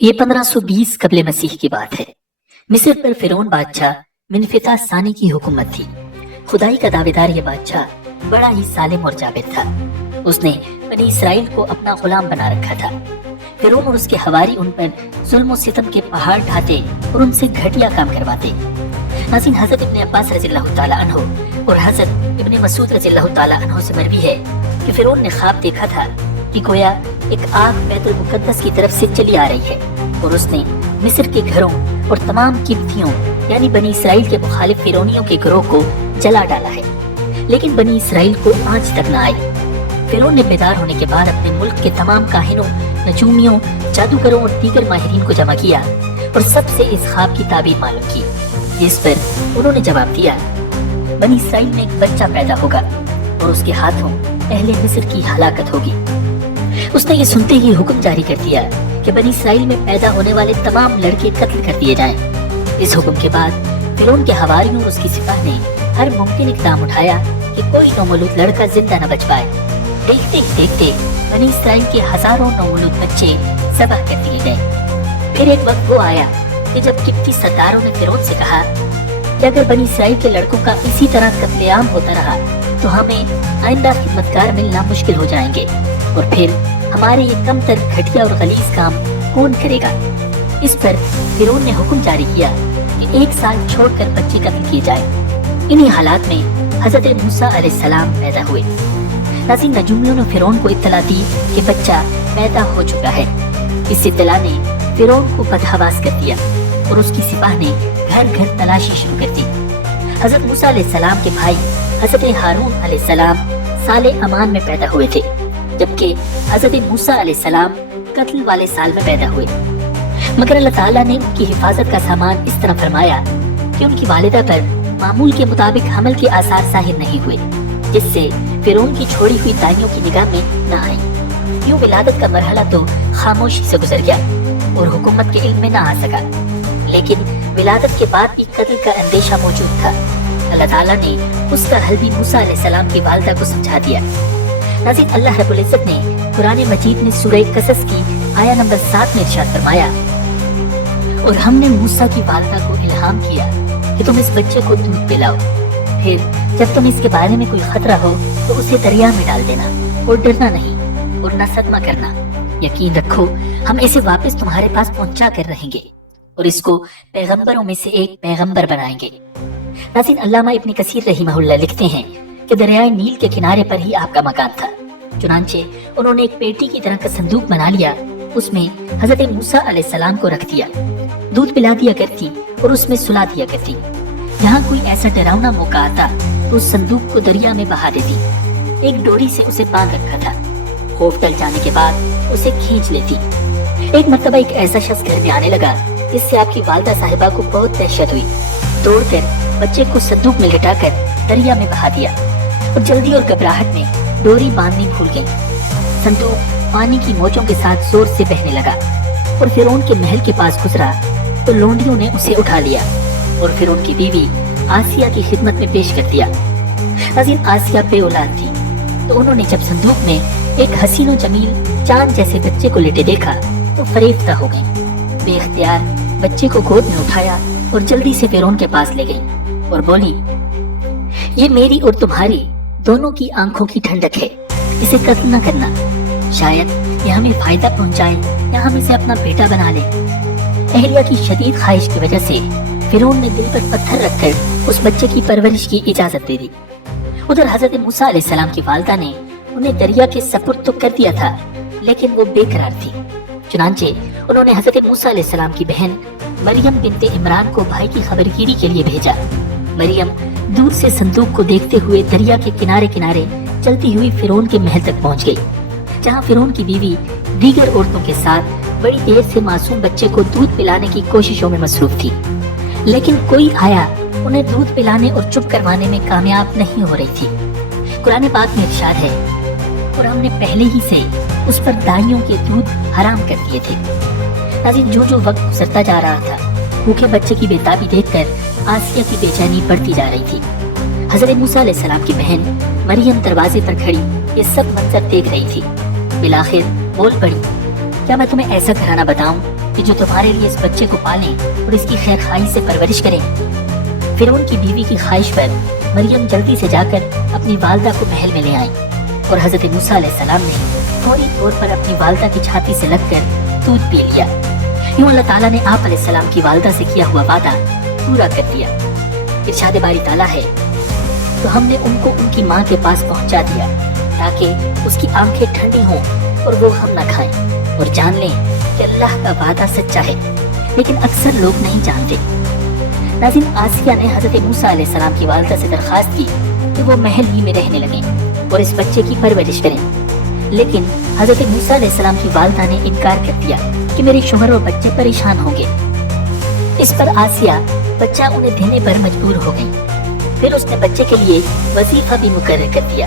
ये 1520 कबले मसीह की बात है। मिस्र पर फिरौन बादशाह मिनफिता सानी की हुकूमत थी। खुदाई का दावेदार ये बादशाह बड़ा ही सालिम और जाबिर था। उसने बनी इसराइल को अपना गुलाम बना रखा था। फिरौन और उसके हवारी उन पर जुल्म और सितम के पहाड़ ढाते और उनसे घटिया काम करवाते। नाज़रीन, हज़रत इब्ने अब्बास रज़ियल्लाहु ताला अन्हु और हज़रत इब्ने मसूद रज़ियल्लाहु ताला अन्हु से मरवी है कि फिरौन ने ख्वाब देखा था कि गोया एक आग बैतुल मुक़द्दस की तरफ से चली आ रही है और उसने मिस्र के घरों और तमाम किब्तियों यानी बनी इसराइल के मुखालिफ फिरौनियों के गिरोह को जला डाला है, लेकिन बनी इसराइल को आंच तक न आई। फिरौन ने बेदार होने के बाद अपने मुल्क के तमाम काहिनों, नजूमियों, जादूगरों और दीगर माहिरीन को जमा किया और सबसे इस ख्वाब की ताबीर मालूम की, जिस पर उन्होंने जवाब दिया, बनी इसराइल में एक बच्चा पैदा होगा और उसके हाथों अहले मिस्र की हलाकत होगी। उसने ये सुनते ही हुक्म जारी कर दिया कि बनी इसराइल में पैदा होने वाले तमाम लड़के कत्ल कर दिए जाएं। इस हुक्म के बाद फिरौन के हवारियों और उसकी सिपाह ने हर मुमकिन इक़दाम उठाया कि कोई नौमौलूद लड़का जिंदा न बच पाए। देखते ही देखते बनी इसराइल के हजारों नौमौलूद बच्चे ज़बह कर दिए गए। फिर एक वक्त वो आया कि जब किब्ती सरदारों ने फिरौन से कहा कि अगर बनी इसराइल के लड़कों का इसी तरह कत्लेआम होता रहा तो हमें आइंदा खिदमतगार मिलना मुश्किल हो जाएंगे और फिर हमारे ये कम तर घटिया और गलीज काम कौन करेगा। इस पर फिरौन ने हुक्म जारी किया कि 1 साल छोड़कर बच्चे कत्ल किए जाए। इन्हीं हालात में हजरत मूसा अलैहिस्सलाम पैदा हुए। नाज़रीन, नजूमियों ने फिरौन को इत्तला दी कि बच्चा पैदा हो चुका है। इस इत्तला ने फिरौन को बदहवास कर दिया और उसकी सिपाह ने घर घर तलाशी शुरू कर दी। हजरत मूसा अलैहिस्सलाम के भाई हजरत हारून अलैहिस्सलाम साले अमान में पैदा हुए थे, जबकि हजरत मूसा अलैहिस्सलाम कत्ल वाले साल में पैदा हुए। मगर अल्लाह ताला ने उनकी हिफाजत का सामान इस तरह फरमाया कि उनकी वालिदा पर मामूल के मुताबिक हमल के आसार जाहिर नहीं हुए, जिससे फिरौन की छोड़ी हुई दाइयों की निगाह में न आई। यूं विलादत का मरहला तो खामोशी से गुजर गया और हुकूमत के इल्म में न आ सका, लेकिन विलादत के बाद भी कत्ल का अंदेशा मौजूद था। अल्लाह ताला ने उसका हल भी मूसा अलैहिस्सलाम की वालिदा को समझा दिया। नाज़रीन, अल्लाह रब्बुल इज़्ज़त ने कुरान मजीद में सूरह कसस की आया नंबर 7 में इरशाद फरमाया, और हमने मूसा की वालिदा को इल्हाम किया कि तुम इस बच्चे को दूध पिलाओ, फिर जब तुम इसके बारे में कोई खतरा हो तो उसे दरिया में डाल देना और डरना नहीं और न सदमा करना। यकीन रखो हम इसे वापस तुम्हारे पास पहुंचा कर रहेंगे और इसको पैगंबरों में से एक पैगंबर बनाएंगे। नाज़रीन, अल्लामा इब्न कसीर रहिमहुल्लाह लिखते हैं कि दरियाए नील के किनारे पर ही आपका मकान था। चुनांचे उन्होंने एक पेटी की तरह का संदूक बना लिया, उसमें हजरत मूसा अलैहिस्सलाम को रख दिया, दूध पिला दिया करती और उसमें सुला दिया करती। जहाँ कोई ऐसा डरावना मौका आता तो उस संदूक को दरिया में बहा देती। एक डोरी से उसे बांध रखा था। खौफ टल जाने के बाद उसे खींच लेती। एक मर्तबा एक ऐसा शख्स घर में आने लगा जिससे आपकी वालिदा साहिबा को बहुत दहशत हुई। दौड़कर बच्चे को संदूक में लिटाकर दरिया में बहा दिया और जल्दी और घबराहट में डोरी बांधनी भूल गई। संदूक पानी की मौजों के साथ जोर से बहने लगा और फिरौन के महल के पास गुजरा तो लोंडियों ने उसे उठा लिया और फिर उनकी बीवी आसिया की खिदमत में पेश कर दिया। नाज़रीन, आसिया बे औलाद थी, तो उन्होंने जब संदूक में एक हसीनो जमील चांद जैसे बच्चे को लेटे देखा तो फरेफ्ता हो गई। बेख्तियार बच्चे को गोद में उठाया और जल्दी से फिरौन के पास ले गई और बोली, ये मेरी और तुम्हारी दोनों की आंखों की ठंडक है, इसे कत्ल न करना, शायद ये हमें फायदा पहुंचाए या हम इसे अपना बेटा बना ले। अहलिया की शदीद ख्वाहिश की वजह से फिरौन ने दिल पर पत्थर रखकर उस बच्चे की परवरिश की इजाजत दे दी। उधर हजरत मूसा अलैहिस्सलाम की वालिदा ने उन्हें दरिया के सपुर्द तो कर दिया था, लेकिन वो बेकरार थी। चुनांचे उन्होंने हजरत मूसा अलैहिस्सलाम की बहन मरियम बिनते इमरान को भाई की खबरगिरी के लिए भेजा। मरियम दूर से संदूक को देखते हुए दरिया के किनारे किनारे चलती हुई फिरौन के महल तक पहुंच गई, जहां फिरौन की बीवी दीगर औरतों के साथ बड़ी देर से मासूम बच्चे को दूध पिलाने की कोशिशों में मसरूफ थी, लेकिन कोई आया उन्हें दूध पिलाने और चुप करवाने में कामयाब नहीं हो रही थी। कुरान पाक में इरशाद है, और हमने पहले ही से उस पर दाइयों के दूध हराम कर दिए थे। नाज़रीन, जो वक्त गुजरता जा रहा था, भूखे बच्चे की बेताबी देखकर आसिया की बेचैनी बढ़ती जा रही थी। हजरत मूसा अलैहिस्सलाम की बहन मरियम दरवाजे पर खड़ी ये सब मंजर देख रही थी। बिलाखिर बोल पड़ी, کیا میں تمہیں ایسا گھرانہ بتاؤں کہ جو تمہارے لیے اس بچے کو پالیں اور اس کی خیر خواہی سے پرورش کریں؟ فرعون کی بیوی کی خواہش پر مریم جلدی سے جا کر اپنی والدہ کو محل میں لے آئیں اور حضرت موسیٰ علیہ السلام نے فوری طور پر اپنی والدہ کی چھاتی سے لگ کر دودھ پی لیا۔ یوں اللہ تعالیٰ نے آپ علیہ السلام کی والدہ سے کیا ہوا وعدہ پورا کر دیا۔ ارشاد باری تعالیٰ ہے، تو ہم نے ان کو ان کی ماں کے پاس پہنچا دیا تاکہ اس کی آنکھیں ٹھنڈی ہوں اور وہ ہم نہ کھائیں اور جان لیں کہ اللہ کا وعدہ سچا ہے، لیکن اکثر لوگ نہیں جانتے۔ ناظرین، آسیہ نے حضرت موسیٰ علیہ السلام کی والدہ سے درخواست کی کہ وہ محل ہی میں رہنے لگیں اور اس بچے کی پرورش کریں، لیکن حضرت موسیٰ علیہ السلام کی والدہ نے انکار کر دیا کہ میرے شوہر اور بچے پریشان ہوں گے۔ اس پر آسیہ بچہ انہیں دینے پر مجبور ہو گئی۔ پھر اس نے بچے کے لیے وظیفہ بھی مقرر کر دیا۔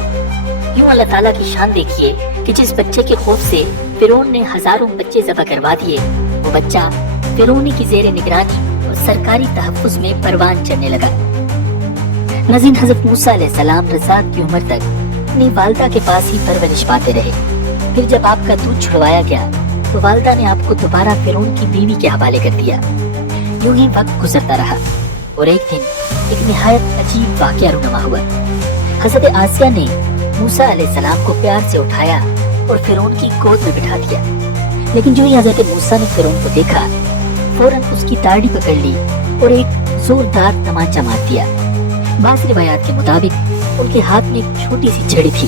یوں اللہ تعالیٰ کی شان دیکھیے کہ جس بچے کے خوف سے فرعون نے ہزاروں بچے ذبح کروا دیے، وہ بچہ فرعونی کی زیر نگرانی اور سرکاری تحفظ میں پروان چڑھنے لگا۔ ناظرین، حضرت موسیٰ علیہ السلام رضاعت کی عمر تک اپنی والدہ کے پاس ہی پرورش پاتے رہے۔ پھر جب آپ کا دودھ چھڑوایا گیا تو والدہ نے آپ کو دوبارہ فرعون کی بیوی کے حوالے کر دیا۔ یوں ہی وقت گزرتا رہا اور ایک دن ایک نہایت عجیب واقعہ رونما ہوا۔ حضرت آسیہ نے موسیٰ علیہ السلام کو پیار سے اٹھایا اور فرعون کی گود میں بٹھا دیا، لیکن جو ہی حضرت موسیٰ نے فرعون کو دیکھا، فوراً اس کی داڑھی پکڑ لی اور ایک زوردار تمانچہ مار دیا۔ بعض روایات کے مطابق ان کے ہاتھ میں ایک چھوٹی سی چھڑی تھی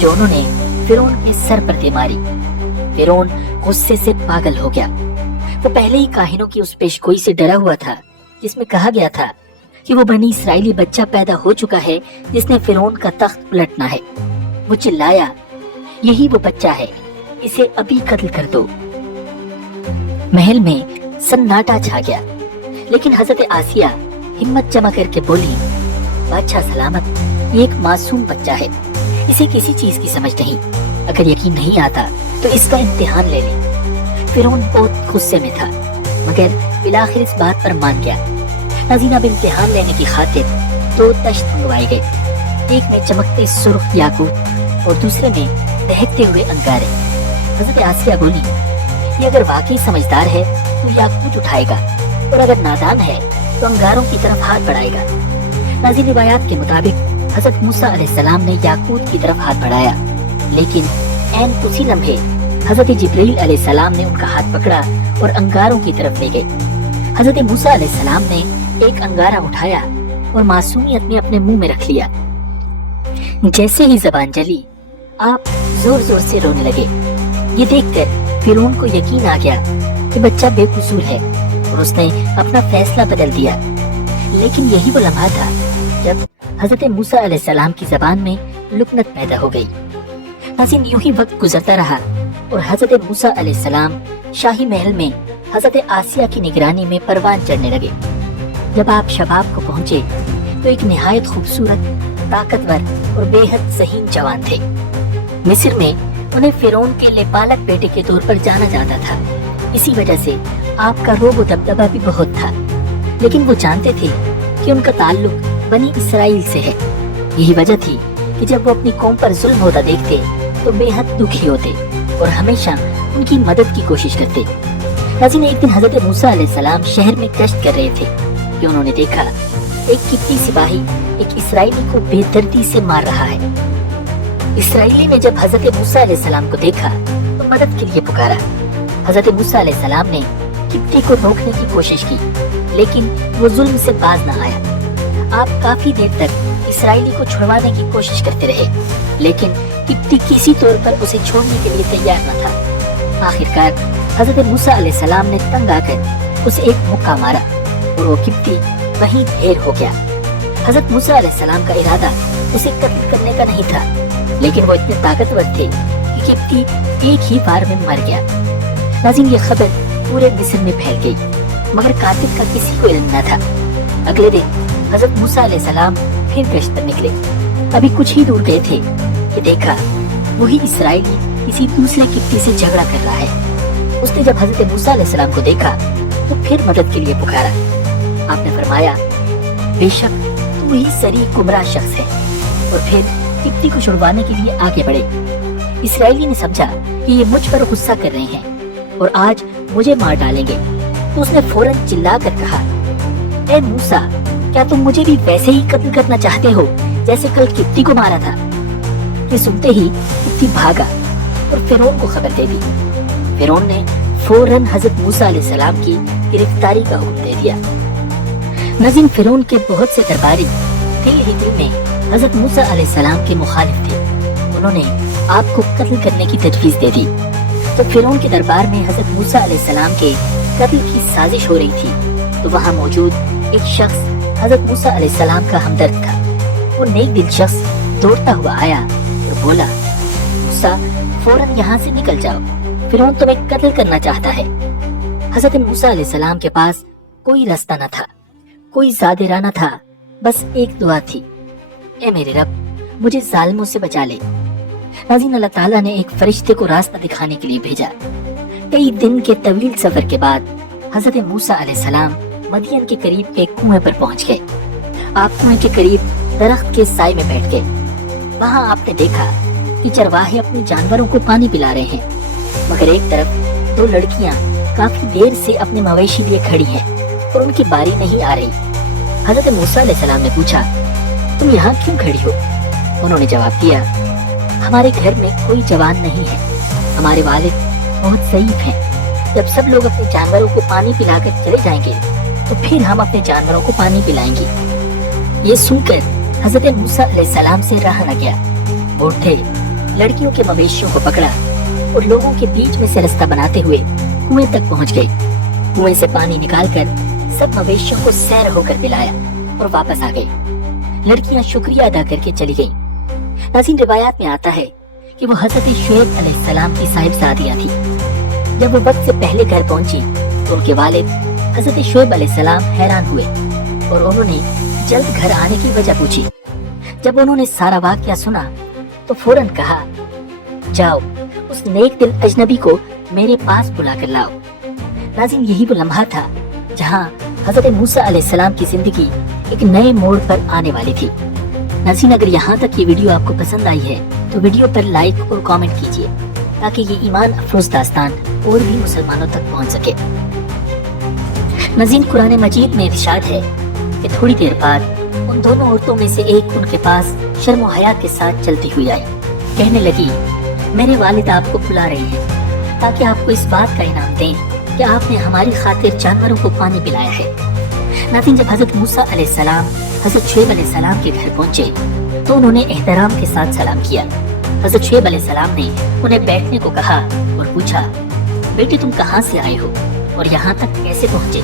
جو انہوں نے فرعون کے سر پر دے ماری۔ فرعون غصے سے پاگل ہو گیا۔ وہ پہلے ہی کاہنوں کی اس پیشگوئی سے ڈرا ہوا تھا جس میں کہا گیا تھا کہ وہ بنی اسرائیلی بچہ پیدا ہو چکا ہے جس نے فرعون کا تخت پلٹنا ہے۔ وہ چلایا، یہی وہ بچہ ہے، اسے ابھی قتل کر دو۔ محل میں سناٹا چھا گیا، لیکن حضرت آسیہ ہمت جمع کر کے بولی، بادشاہ سلامت، یہ ایک معصوم بچہ ہے، اسے کسی چیز کی سمجھ نہیں، اگر یقین نہیں آتا تو اس کا امتحان لے لیں۔ فرعون بہت غصے میں تھا مگر بالآخر اس بات پر مان گیا۔ ناظرین، اب امتحان لینے کی خاطر 2 تشت منگوائے گئے، ایک میں چمکتے سرخ یاقوت اور دوسرے میں دہکتے ہوئے انگارے۔ حضرت آسیہ بولی، یہ اگر واقعی سمجھدار ہے تو یاقوت اٹھائے گا اور اگر نادان ہے تو انگاروں کی طرف ہاتھ بڑھائے گا۔ ناظرین، روایات کے مطابق حضرت موسیٰ علیہ السلام نے یاقوت کی طرف ہاتھ بڑھایا، لیکن عین اسی لمحے حضرت جبرائیل علیہ السلام نے ان کا ہاتھ پکڑا اور انگاروں کی طرف لے گئے۔ حضرت موسیٰ علیہ السلام نے ایک انگارہ اٹھایا اور معصومیت میں اپنے منہ میں رکھ لیا۔ جیسے ہی زبان جلی، آپ زور زور سے رونے لگے۔ یہ دیکھ کر فرعون کو یقین آ گیا کہ بچہ بے قصور ہے اور اس نے اپنا فیصلہ بدل دیا۔ لیکن یہی وہ لمحہ تھا جب حضرت موسیٰ علیہ السلام کی زبان میں لکنت پیدا ہو گئی۔ ناظرین، یوں ہی وقت گزرتا رہا اور حضرت موسیٰ علیہ السلام شاہی محل میں حضرت آسیہ کی نگرانی میں پروان چڑھنے لگے۔ جب آپ شباب کو پہنچے تو ایک نہایت خوبصورت، طاقتور اور بے حد ذہین جوان تھے۔ مصر میں انہیں فرعون کے لبالک بیٹے کے طور پر جانا جاتا تھا، اسی وجہ سے آپ کا روب و دبدبہ بھی بہت تھا، لیکن وہ جانتے تھے کہ ان کا تعلق بنی اسرائیل سے ہے۔ یہی وجہ تھی کہ جب وہ اپنی قوم پر ظلم ہوتا دیکھتے تو بے حد دکھی ہوتے اور ہمیشہ ان کی مدد کی کوشش کرتے۔ ناظرین، ایک دن حضرت موسیٰ علیہ السلام شہر میں گشت کر رہے تھے کہ انہوں نے دیکھا ایک قبطی سپاہی ایک اسرائیلی کو بے دردی سے مار رہا ہے۔ اسرائیلی نے جب حضرت موسیٰ علیہ السلام کو دیکھا تو مدد کے لیے پکارا۔ حضرت موسیٰ علیہ السلام نے قبطی کو روکنے کی کوشش کی، لیکن وہ ظلم سے باز نہ آیا۔ آپ کافی دیر تک اسرائیلی کو چھڑوانے کی کوشش کرتے رہے، لیکن قبطی کسی طور پر اسے چھوڑنے کے لیے تیار نہ تھا۔ آخرکار حضرت موسیٰ علیہ السلام نے تنگ آ کر اسے ایک مکہ مارا اور وہ قبطی وہیں ڈھیر ہو گیا۔ حضرت موسیٰ علیہ السلام کا ارادہ اسے قتل کرنے کا نہیں تھا، لیکن وہ اتنے طاقتور تھے کہ قبطی ایک ہی بار میں مر گیا۔ ناظرین، یہ خبر پورے مصر میں پھیل گئی، مگر قاتل کا کسی کو علم نہ تھا۔ اگلے دن حضرت موسیٰ علیہ السلام پھر گشت پر نکلے۔ ابھی کچھ ہی دور گئے تھے کہ دیکھا وہی اسرائیلی کسی دوسرے قبطی سے جھگڑا کر رہا ہے۔ اس نے جب حضرت موسیٰ علیہ السلام کو دیکھا تو پھر مدد کے لیے پکارا۔ آپ نے فرمایا، بے شک تو وہی سری گمراہ شخص ہے، اور پھر قبطی کو چھڑوانے کے لیے آگے بڑھے۔ اسرائیلی نے سمجھا کہ یہ مجھ پر غصہ کر رہے ہیں، और आज मुझे मार डालेंगे। तो उसने फौरन चिल्ला कर कहा, ए मूसा, क्या तुम मुझे भी वैसे ही कत्ल करना चाहते हो जैसे कल किप्ती को मारा था? ये सुनते ही किप्ती भागा और फिरौन को खबर दे दी। फिरौन ने फौरन हजरत मूसा अलैहिस्सलाम की गिरफ्तारी का हुक्म दे दिया। नाज़रीन, फिरौन के बहुत से दरबारी दिल ही दिल में हजरत मूसा अलैहिस्सलाम के मुखालिफ थे। उन्होंने आपको कत्ल करने की तजवीज दे दी। तो फिरौन के दरबार में हजरत मूसा अलैहिस्सलाम के कत्ल की साजिश हो रही थी। तो वहाँ मौजूद एक शख्स हजरत मूसा अलैहिस्सलाम का हमदर्द था। वो नेक दिल शख्स दौड़ता हुआ आया और बोला, मूसा, फौरन यहाँ से निकल जाओ, फिरौन तुम्हें कत्ल करना चाहता है। हजरत मूसा अलैहिस्सलाम के पास कोई रास्ता न था, कोई ज़ादिरा न था, बस एक दुआ थी, ए मेरे रब, मुझे जालिमों से बचा ले। नाज़रीन, अल्लाह ताला ने एक फरिश्ते को रास्ता दिखाने के लिए भेजा। कई दिन के तवील सफर के बाद हजरत मूसा अलैहिस्सलाम मदियन के करीब एक कुएं पर पहुंच गए। आप कुएं के करीब दरख्त के साए में बैठ गए। वहां आपने देखा कि चरवाहे अपने जानवरों को पानी पिला रहे हैं, मगर एक तरफ दो लड़कियां काफी देर से अपने मवेशी लिए खड़ी हैं और उनकी बारी नहीं आ रही। हजरत मूसा अलैहिस्सलाम ने पूछा, तुम यहाँ क्यों खड़ी हो? उन्होंने जवाब दिया, हमारे घर में कोई जवान नहीं है, हमारे वालिद बहुत ज़ईफ हैं। जब सब लोग अपने जानवरों को पानी पिलाकर चले जाएंगे तो फिर हम अपने जानवरों को पानी पिलाएंगे। ये सुनकर हजरत मूसा अलैहिस्सलाम से रहा न गया। वो उठे, लड़कियों के मवेशियों को पकड़ा और लोगों के बीच में से रास्ता बनाते हुए कुएं तक पहुंच गए। कुएं से पानी निकालकर सब मवेशियों को सैर होकर पिलाया और वापस आ गए। लड़कियां शुक्रिया अदा करके चली गईं। नाज़रीन, रिवायात में आता है कि वो हजरत शुएब अलैहिस्सलाम की साहिबजादियां थी। जब वो वक्त से पहले घर पहुंची तो उनके वालिद हजरत शुएब अलैहिस्सलाम हैरान हुए और उन्होंने जल्द घर आने की वजह पूछी। जब उन्होंने सारा वाकया सुना तो फौरन कहा, जाओ उस नेक दिल अजनबी को मेरे पास बुला कर लाओ। नाज़रीन, यही वो लम्हा था जहाँ हजरत मूसा अलैहिस्सलाम की जिंदगी एक नए मोड़ पर आने वाली थी। नाज़रीन, अगर यहाँ तक ये वीडियो आपको पसंद आई है तो वीडियो पर लाइक और कमेंट कीजिए ताकि ये ईमान अफरोज दास्तान और भी मुसलमानों तक पहुँच सके। नाज़रीन, कुरान मजीद में इरशाद है कि थोड़ी देर बाद उन दोनों औरतों में से एक उनके पास शर्म हया के साथ चलती हुई आई। कहने लगी, मेरे वालिद आपको बुला रहे हैं ताकि आपको इस बात का इनाम दें कि आपने हमारी खातिर जानवरों को पानी पिलाया है। नाज़रीन, जब हजरत मूसा अलैहिस्सलाम हजरत शुएब अलैहिस्सलाम के घर पहुंचे तो उन्होंने एहतराम के साथ सलाम किया। हजरत शुएब अलैहिस्सलाम ने उन्हें बैठने को कहा और पूछा, बेटे तुम कहाँ से आए हो और यहाँ तक कैसे पहुँचे?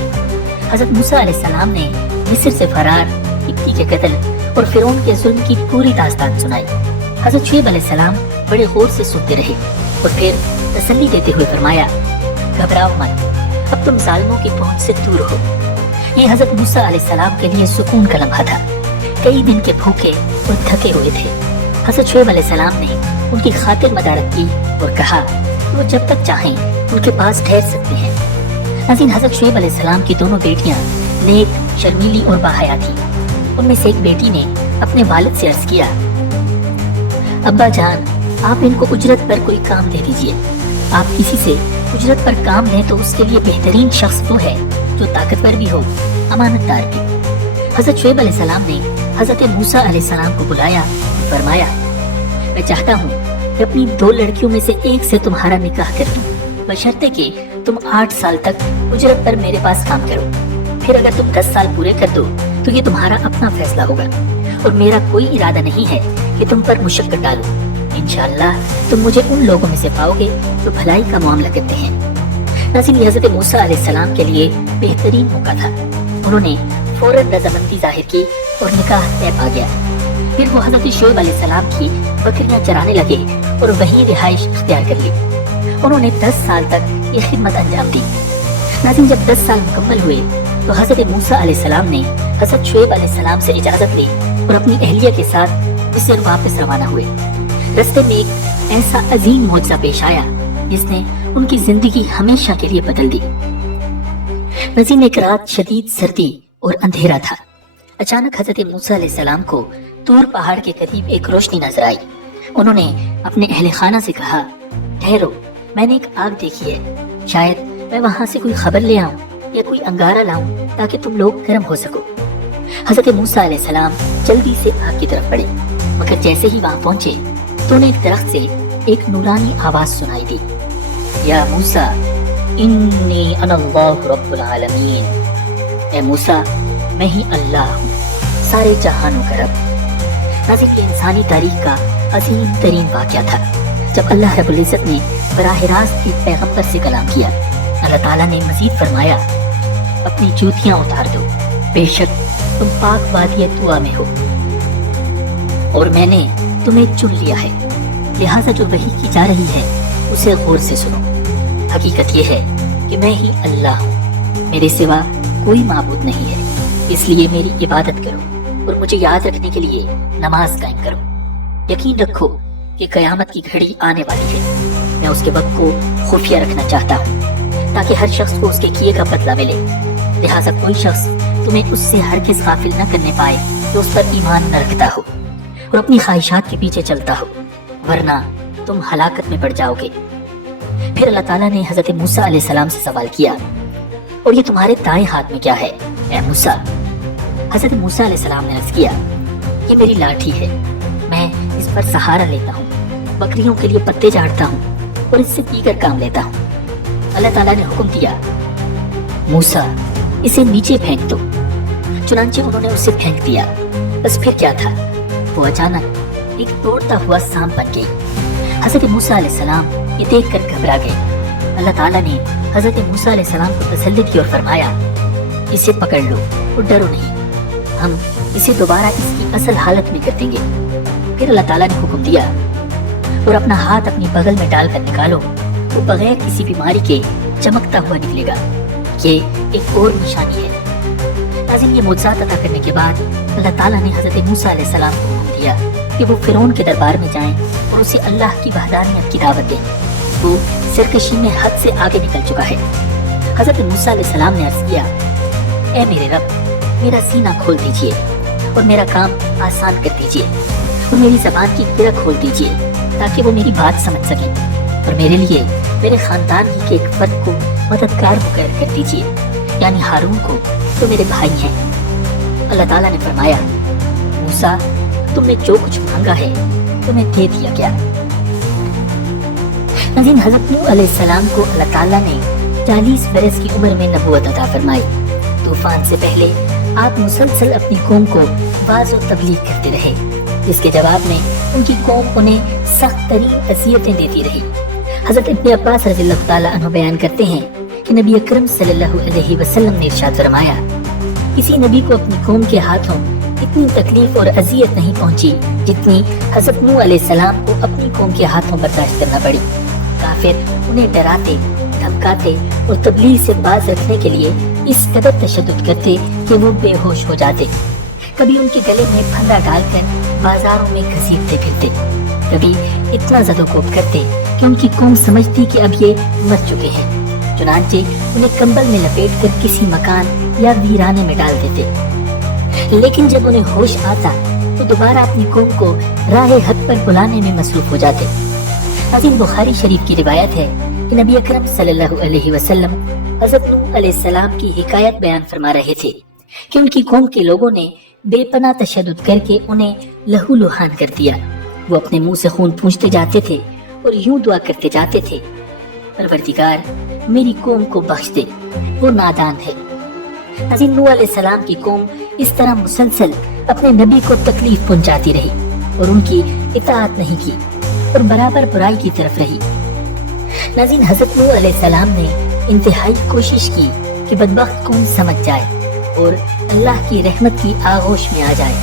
हजरत मूसा अलैहिस्सलाम ने मिस्र से फरार, किप्ती के कत्ल और फिरौन के जुल्म की पूरी दास्तान सुनाई। हजरत शुएब अलैहिस्सलाम बड़े गौर से सुनते रहे और फिर तसल्ली देते हुए फरमाया, घबराओ मत, अब तुम जालिमों की पहुंच से दूर हो। ये हजरत मूसा अलैहिस्सलाम के लिए सुकून का लम्हा था। कई दिन के भूखे और थके हुए थे। हजरत शुएब अलैहिस्सलाम ने उनकी खातिर मदारत की और कहा वो जब तक चाहें उनके पास ठहर सकते हैं। नाज़रीन, हजरत शुएब अलैहिस्सलाम की दोनों बेटियां नेक, शर्मीली और बाहया थी। उनमें से एक बेटी ने अपने वालिद से अर्ज किया, अब्बा जान, आप इनको उजरत पर कोई काम दे दीजिए। आप किसी से उजरत पर काम लें तो उसके लिए बेहतरीन शख्स वो है जो ताकतवर भी हो, अमानतदार भी। हजरत शुएब अलैहिस्सलाम ने हजरत मूसा अलैहिस्सलाम को बुलाया और फरमाया, मैं चाहता हूँ कि अपनी दो लड़कियों में से एक से तुम्हारा निकाह कर दूं, बशर्ते कि तुम 8 साल तक उजरत पर मेरे पास काम करो। फिर अगर तुम 10 साल पूरे कर दो तो ये तुम्हारा अपना फैसला होगा और मेरा कोई इरादा नहीं है कि तुम पर मुशक्कत डालूं। इंशाअल्लाह तुम मुझे उन लोगों में से पाओगे जो भलाई का मामला करते हैं। नाज़रीन, हजरत मूसा अलैहिस्सलाम के लिए बेहतरीन मौका था। उन्होंने फौरन रजामंदी जाहिर की और निकाह तय पा गया। फिर वो हजरत शुएब अलैहिस्सलाम की बकरियां चराने लगे और वहीं रिहाइश इख्तियार कर ली। उन्होंने 10 साल तक ये खिदमत अंजाम दी। नाज़रीन, जब 10 साल मुकम्मल हुए तो हजरत मूसा अलैहिस्सलाम ने हजरत शुएब अलैहिस्सलाम से इजाजत ली और अपनी अहलिया के साथ मिस्र वापस रवाना हुए। रास्ते में एक ऐसा अजीम मौजज़ा पेश आया जिसने उनकी जिंदगी हमेशा के लिए बदल दी। नाज़रीन, एक रात शदीद सर्दी और अंधेरा था। अचानक हजरत मूसा अलैहिस्सलाम को तूर पहाड़ के करीब एक रोशनी नजर आई। उन्होंने अपने अहले खाना से कहा, ठहरो, मैंने एक आग देखी है, شاید میں وہاں سے کوئی خبر لے آؤں یا کوئی انگارہ لاؤں تاکہ تم لوگ گرم ہو سکو۔ حضرت موسیٰ علیہ السلام جلدی سے آگ کی طرف بڑھے، مگر جیسے ہی وہاں پہنچے تو انہیں ایک درخت سے ایک نورانی آواز سنائی دی، یا موسیٰ انی انا اللہ رب العالمین، اے موسیٰ میں ہی اللہ ہوں، سارے جہانوں کا رب۔ ناظرین، یہ انسانی تاریخ کا عظیم ترین واقعہ تھا جب اللہ رب العزت نے براہ راست ایک پیغمبر سے کلام کیا۔ اللہ تعالیٰ نے مزید فرمایا، اپنی جوتیاں اتار دو، بے شک تم پاک وادی طویٰ میں ہو اور میں نے تمہیں چن لیا ہے، لہٰذا جو وحی کی جا رہی ہے اسے غور سے سنو۔ حقیقت یہ ہے کہ میں ہی اللہ ہوں، میرے سوا کوئی معبود نہیں ہے، اس لیے میری عبادت کرو اور مجھے یاد رکھنے کے لیے نماز قائم کرو۔ یقین رکھو کہ قیامت کی گھڑی آنے والی ہے، میں اس کے وقت کو خفیہ رکھنا چاہتا ہوں تاکہ ہر شخص کو اس کے کیے کا بدلہ ملے، لہٰذا کوئی شخص تمہیں اس سے ہرگز غافل نہ کرنے پائے جو اس پر ایمان نہ رکھتا ہو اور اپنی خواہشات کے پیچھے چلتا ہو، ورنہ تم ہلاکت میں پڑ جاؤ گے۔ پھر اللہ تعالیٰ نے حضرت موسیٰ علیہ السلام سے سوال کیا، اور یہ تمہارے دائیں ہاتھ میں کیا ہے اے موسیٰ؟ حضرت موسیٰ علیہ السلام نے عرض کیا، یہ میری لاٹھی ہے، میں اس پر سہارا لیتا ہوں، بکریوں کے لیے پتے جھاڑتا ہوں اور اس سے دیگر کام لیتا ہوں۔ اللہ تعالیٰ نے حکم دیا، موسیٰ اسے نیچے پھینک دو۔ چنانچہ انہوں نے اسے پھینک دیا، بس پھر کیا تھا، وہ اچانک ایک دوڑتا ہوا سانپ بن گئی۔ حضرت موسیٰ علیہ السلام یہ دیکھ کر گھبرا گئے۔ اللہ تعالیٰ نے حضرت موسیٰ علیہ السلام کو تسلی دی اور فرمایا، اسے پکڑ لو اور ڈرو نہیں، ہم اسے دوبارہ اس کی اصل حالت میں کر دیں گے۔ پھر اللہ تعالیٰ نے حکم دیا، اور اپنا ہاتھ اپنی بغل میں ڈال کر نکالو، وہ بغیر کسی بیماری کے چمکتا ہوا نکلے گا۔ یہ ایک اور نشانی ہے۔ ناظرین، یہ معجزات عطا کرنے کے بعد اللہ تعالیٰ نے حضرت موسیٰ علیہ السلام کو حکم دیا کہ وہ فرعون کے دربار میں جائیں اور اسے اللہ کی وحدانیت کی دعوت دیں۔ وہ سرکشی میں حد سے آگے نکل چکا ہے۔ حضرت موسیٰ علیہ السلام نے عرض کیا، اے میرے رب، میرا سینہ کھول دیجئے اور میرا کام آسان کر دیجئے اور میری زبان کی گرہ کھول دیجئے تاکہ وہ میری بات سمجھ سکیں، اور میرے لیے میرے خاندان ہی کے ایک فرد کو مددگار مقرر کر دیجئے، یعنی ہارون کو، جو میرے بھائی ہیں۔ اللہ تعالیٰ نے فرمایا، موسیٰ تم نے جو کچھ مانگا ہے تمہیں دے دیا گیا۔ ناظرین، حضرت نوح علیہ السلام کو اللہ تعالیٰ نے 40 برس کی عمر میں نبوت عطا فرمائی۔ طوفان سے پہلے آپ مسلسل اپنی قوم کو واعظ و تبلیغ کرتے رہے، جس کے جواب میں ان کی قوم انہیں سخت ترین اذیتیں دیتی رہی۔ حضرت ابن عباس رضی اللہ تعالیٰ عنہ بیان کرتے ہیں کہ نبی اکرم صلی اللہ علیہ وسلم نے ارشاد فرمایا، کسی نبی کو اپنی قوم کے ہاتھوں اتنی تکلیف اور اذیت نہیں پہنچی جتنی حضرت نوح علیہ السلام کو اپنی قوم کے ہاتھوں برداشت کرنا پڑی۔ کافر انہیں ڈراتے، دھمکاتے اور تبلیغ سے باز رکھنے کے لیے اس قدر تشدد کرتے کہ وہ بے ہوش ہو جاتے۔ کبھی ان کے گلے میں پھندا ڈال کر بازاروں میں گھسیٹتے پھرتے، کبھی اتنا زد و کوب کرتے کہ ان کی قوم سمجھتی کہ اب یہ مر چکے ہیں، چنانچہ انہیں کمبل میں لپیٹ کر کسی مکان یا ویرانے میں ڈال دیتے۔ لیکن جب انہیں ہوش آتا تو دوبارہ اپنی قوم کو راہ حق پر بلانے میں مصروف ہو جاتے۔ ناظرین، بخاری شریف کی روایت ہے کہ نبی اکرم صلی اللہ علیہ وسلم حضرت نوح علیہ السلام کی حکایت بیان فرما رہے تھے کہ ان کی قوم کے لوگوں نے بے پناہ تشدد کر کے انہیں لہو لہان کر دیا۔ وہ اپنے منہ سے خون پونچھتے جاتے تھے اور یوں دعا کرتے جاتے تھے، پروردگار میری قوم کو بخش دے، وہ نادان ہے۔ ناظرین، نوح علیہ السلام کی قوم اس طرح مسلسل اپنے نبی کو تکلیف پہنچاتی رہی اور ان کی اطاعت نہیں کی اور برابر برائی کی طرف رہی۔ ناظرین، حضرت نوح علیہ السلام نے انتہائی کوشش کی کہ بدبخت قوم سمجھ جائے اور اللہ کی رحمت کی آغوش میں آ جائے،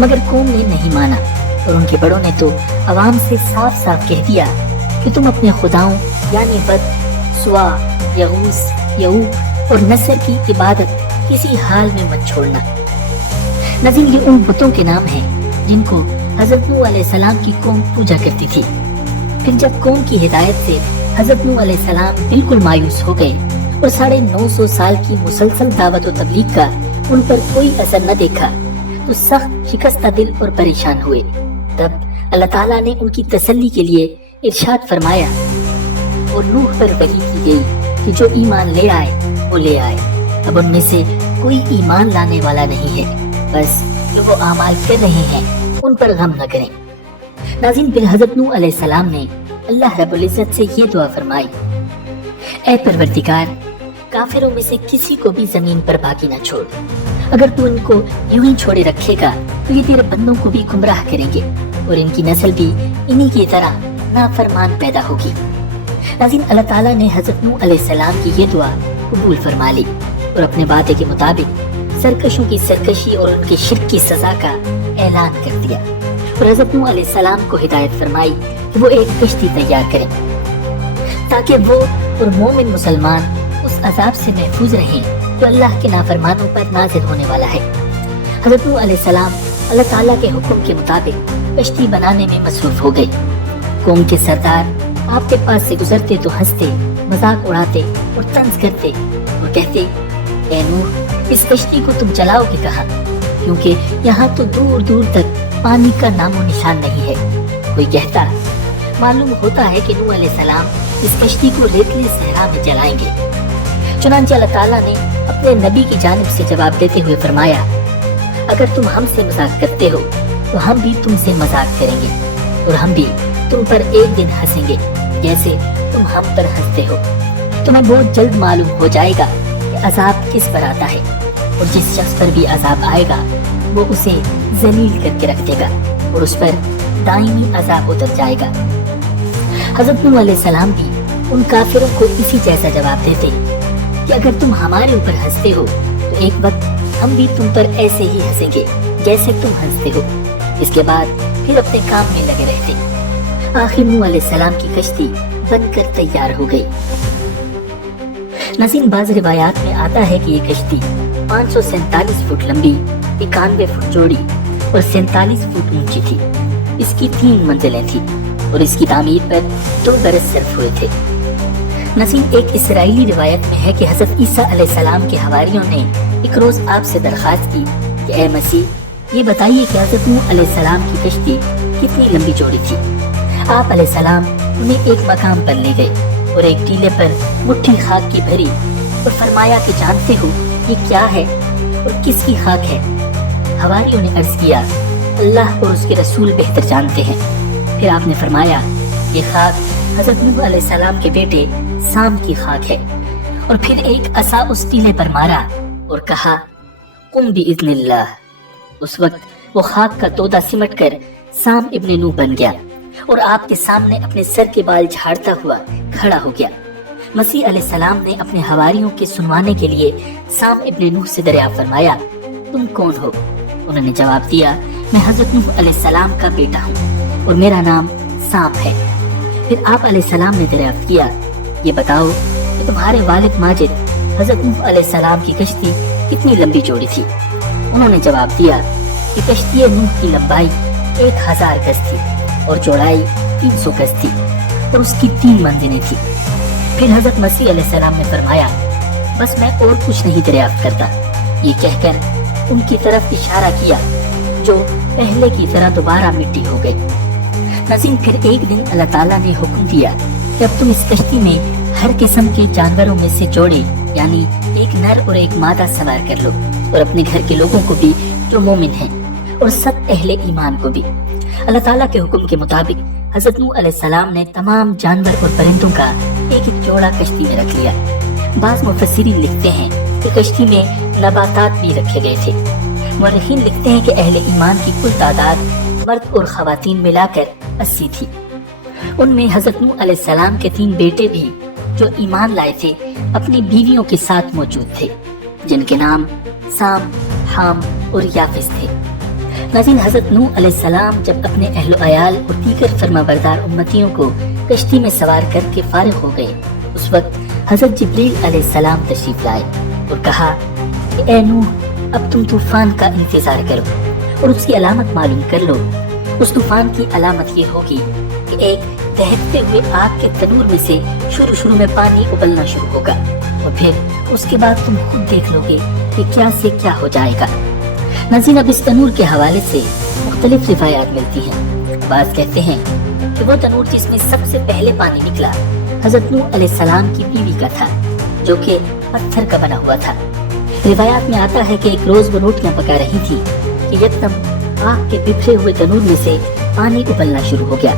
مگر قوم نے نہیں مانا اور ان کے بڑوں نے تو عوام سے صاف صاف کہہ دیا کہ تم اپنے خداؤں یعنی ود، سوا، یغوث، یعوق اور نصر کی عبادت کسی حال میں مت چھوڑنا۔ ناظرین، یہ ان بتوں کے نام ہیں جن کو حضرت نوح علیہ السلام کی قوم پوجا کرتی تھی۔ پھر جب قوم کی ہدایت سے حضرت نوح علیہ السلام بالکل مایوس ہو گئے اور 950 سال کی مسلسل دعوت و تبلیغ کا ان پر کوئی اثر نہ دیکھا تو سخت شکستہ دل اور پریشان ہوئے۔ تب اللہ تعالیٰ نے ان کی تسلی کے لیے ارشاد فرمایا، اور نوح پر وحی کی گئی کہ जो ईमान ले आए वो ले आए, अब उनमें से कोई ईमान लाने वाला नहीं है, बस जो वो आमाल कर रहे हैं उन पर गम न करें। नाज़रीन, फिर हज़रत नूह अलैहिस्सलाम ने अल्लाह रब्बुल इज़्ज़त से ये दुआ फरमाई, ऐ परवरदिगार, काफिरों में से किसी को भी जमीन पर बाकी न छोड़। अगर तू इनको यूं ही छोड़े रखेगा तो ये तेरे बंदों को भी गुमराह करेंगे और इनकी नस्ल भी इन्हीं की तरह नाफरमान पैदा होगी। नाज़रीन, अल्लाह ताला ने हज़रत नूह अलैहिस्सलाम की ये दुआ कबूल फरमा ली और अपने वादे के मुताबिक सरकशों की सरकशी और उनके शिर्क की सजा का ऐलान कर दिया और हज़रत नूह अलैहिस्सलाम को हिदायत फरमाई कि वो एक कश्ती तैयार करें ताकि वो और मोमिन मुसलमान उस अजाब से महफूज रहें जो अल्लाह के नाफरमानों पर नाज़िल होने वाला है। हज़रत नूह अलैहिस्सलाम अल्लाह ताला के हुक्म के मुताबिक कश्ती बनाने में मसरूफ हो गए। कौम के सरदार आपके पास से गुजरते तो हंसते, मजाक उड़ाते और तंज करते और कहते, ए नूह, इस कश्ती को तुम चलाओगे कहाँ, क्योंकि यहाँ तो दूर दूर तक पानी का नामो निशान नहीं है। कोई कहता, मालूम होता है कि नूह अलैहिस्सलाम इस कश्ती को रेतले सहरा में जलाएंगे। चुनांचे अल्लाह ताला ने अपने नबी की जानिब से जवाब देते हुए फरमाया, अगर तुम हमसे मजाक करते हो तो हम भी तुमसे मजाक करेंगे और हम भी तुम पर एक दिन हंसेंगे जैसे तुम हम पर हंसते हो। तुम्हें बहुत जल्द मालूम हो जाएगा कि अजाब किस पर आता है और जिस शख्स पर भी अजाब आएगा वो उसे जलील करके रख देगा और उस पर दायमी अजाब उतर जाएगा। हज़रत नूह अलैहिस्सलाम भी उन काफिरों को इसी जैसा जवाब देते कि अगर तुम हमारे ऊपर हंसते हो तो एक वक्त हम भी तुम पर ऐसे ही हंसेंगे जैसे तुम हंसते हो। इसके बाद फिर अपने काम में लगे रहते। आखिर नूह अलैहिस्सलाम की कश्ती बनकर तैयार हो गई। नाज़रीन, बाज़ रिवायात में आता है कि ये कश्ती 547 फुट लंबी, 91 फुट चौड़ी और 47 फुट ऊंची थी। इसकी 3 मंजिलें थी और इसकी तामीर पर 2 बरस सर्फ हुए थे। नाज़रीन, एक इसराइली रिवायत में है कि हज़रत ईसा अलैहिस्सलाम के हवारियों ने एक रोज आपसे दरखास्त की कि ए मसीह, ये बताइए कि हज़रत नूह अलैहिस्सलाम की कश्ती कितनी लंबी चौड़ी थी। आप अलैहिस्सलाम उन्हें एक मकाम पर ले गए और एक टीले पर मुट्ठी खाक की भरी और फरमाया कि जानते हो ये क्या है और किसकी खाक है। हवारियों ने अर्ज किया, अल्लाह और उसके रसूल बेहतर जानते हैं। फिर आपने फरमाया, ये खाक हज़रत नूह अलैहिस्सलाम के बेटे साम की खाक है। और फिर एक असा उस टीले पर मारा और कहा, कुम बिइज़्निल्लाह। उस वक्त वो खाक का तोदा सिमट कर साम इब्ने नूह बन गया और आपके सामने अपने सर के बाल झाड़ता हुआ खड़ा हो गया। मसीह अलैहिस्सलाम ने अपने हवारियों के सुनवाने के लिए साम इब्ने नूह से दरिया फरमाया, तुम कौन हो? उन्होंने जवाब दिया, मैं हज़रत नूह अलैहिस्सलाम का बेटा हूँ और मेरा नाम साम है। फिर आप अलैहिस्सलाम ने दरियाफ्त किया, ये बताओ कि तुम्हारे वालिद माजिद हज़रत नूह अलैहिस्सलाम की कश्ती कितनी लंबी चौड़ी थी? उन्होंने जवाब दिया कि कश्ती नूह की लंबाई 1000 गज थी और चौड़ाई 300 गज थी और उसकी 3 मंजिलें थी। फिर हज़रत मसीह अलैहिस्सलाम ने फरमाया, बस मैं और कुछ नहीं दरियाफ्त करता। ये कहकर उनकी तरफ इशारा किया जो पहले की तरह दोबारा मिट्टी हो गई। नाज़रीन, फिर एक दिन अल्लाह ताला ने हुक्म दिया कि अब तुम इस कश्ती में हर किस्म के जानवरों में से जोड़े यानी एक नर और एक मादा सवार कर लो और अपने घर के लोगों को भी जो मोमिन हैं और सब अहले ईमान को भी। अल्लाह ताला के हुक्म के मुताबिक हज़रत नूह अलैहिस्सलाम ने तमाम जानवर और परिंदों का एक एक जोड़ा कश्ती में रख लिया। बाज़ मुफस्सिरीन लिखते हैं कि कश्ती में नबातात भी रखे गए थे। मुअर्रिखीन लिखते हैं कि अहले ईमान की कुल तादाद मर्द और खवातीन मिलाकर 80 थी। उनमें हज़रत नूह अलैहिस्सलाम के 3 बेटे भी जो ईमान लाए थे अपनी बीवियों के साथ मौजूद थे, जिनके नाम साम, हाम और याफिस थे। नाज़रीन, हज़रत नूह अलैहिस्सलाम जब अपने अहलो अयाल और दीगर फरमाबरदार उम्मतियों को कश्ती में सवार करके फारिग हो गए, उस वक्त हज़रत जिब्रील अलैहिस्सलाम तशरीफ लाए और कहा कि ए नूह, अब तुम तूफान का इंतजार करो और उसकी अलामत मालूम कर लो। उस तूफान की अलामत ये होगी कि एक दहकते हुए आग के तनूर में से शुरू में पानी उबलना शुरू होगा और फिर उसके बाद तुम खुद देख लोगे कि क्या से क्या हो जाएगा। नाज़रीन, अब इस तनूर के हवाले से मुख्तलिफ रिवायात मिलती हैं। बाज़ कहते हैं कि वो तनूर जिसमें सबसे पहले पानी निकला हज़रत नूह अलैहिस्सलाम की बीवी का था جو کہ پتھر کا بنا ہوا تھا۔ روایات میں آتا ہے کہ ایک روز وہ روٹیاں پکا رہی تھی کہ یکدم آگ کے بکھرے ہوئے تنور میں سے پانی ابلنا شروع ہو گیا۔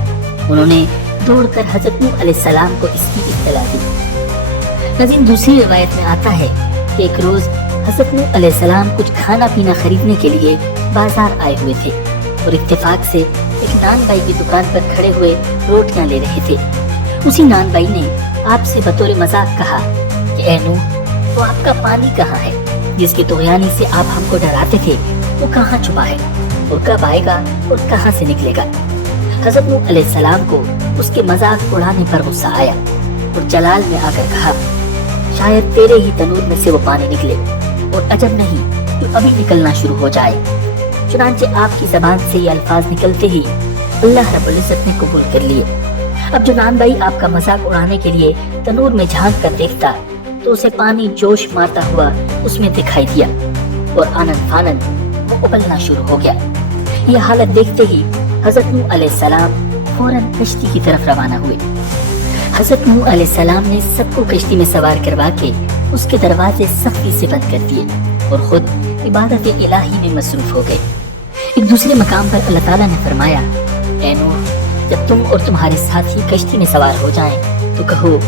انہوں نے دوڑ کر حضرت نوح علیہ السلام کو اس کی اطلاع دی۔ ناظرین، دوسری روایت میں آتا ہے کہ ایک روز حضرت نوح علیہ السلام کچھ کھانا پینا خریدنے کے لیے بازار آئے ہوئے تھے اور اتفاق سے ایک نان بھائی کی دکان پر کھڑے ہوئے روٹیاں لے رہے تھے۔ اسی نان بھائی نے آپ سے بطور مذاق کہا کہ اے نوح، وہ آپ کا پانی کہاں ہے جس کی طغیانی سے آپ ہم کو ڈراتے تھے، وہ کہاں چھپا ہے اور کب آئے گا اور کہاں سے نکلے گا؟ حضرت نوح علیہ السلام کو اس کے مذاق اڑانے پر غصہ آیا اور جلال میں آ کر کہا، شاید تیرے ہی تنور میں سے وہ پانی نکلے، اور عجب نہیں کہ ابھی نکلنا شروع ہو جائے۔ چنانچہ آپ کی زبان سے یہ الفاظ نکلتے ہی اللہ رب العزت نے قبول کر لیے۔ اب جو نان بھائی آپ کا مذاق اڑانے کے لیے تنور میں جھانک کر دیکھتا تو اسے پانی جوش مارتا ہوا اس میں دکھائی دیا اور آنند فانند وہ ابلنا شروع ہو گیا۔ یہ حالت دیکھتے ہی حضرت نوح علیہ السلام فوراً کشتی کی طرف روانہ ہوئے۔ حضرت نوح علیہ السلام نے سب کو کشتی میں سوار کروا کے اس کے دروازے سختی سے بند کر دیے اور خود عبادت الہی میں مصروف ہو گئے۔ ایک دوسرے مقام پر اللہ تعالیٰ نے فرمایا، اے نوح، جب تم اور تمہارے ساتھی کشتی میں سوار ہو جائیں تو کہو،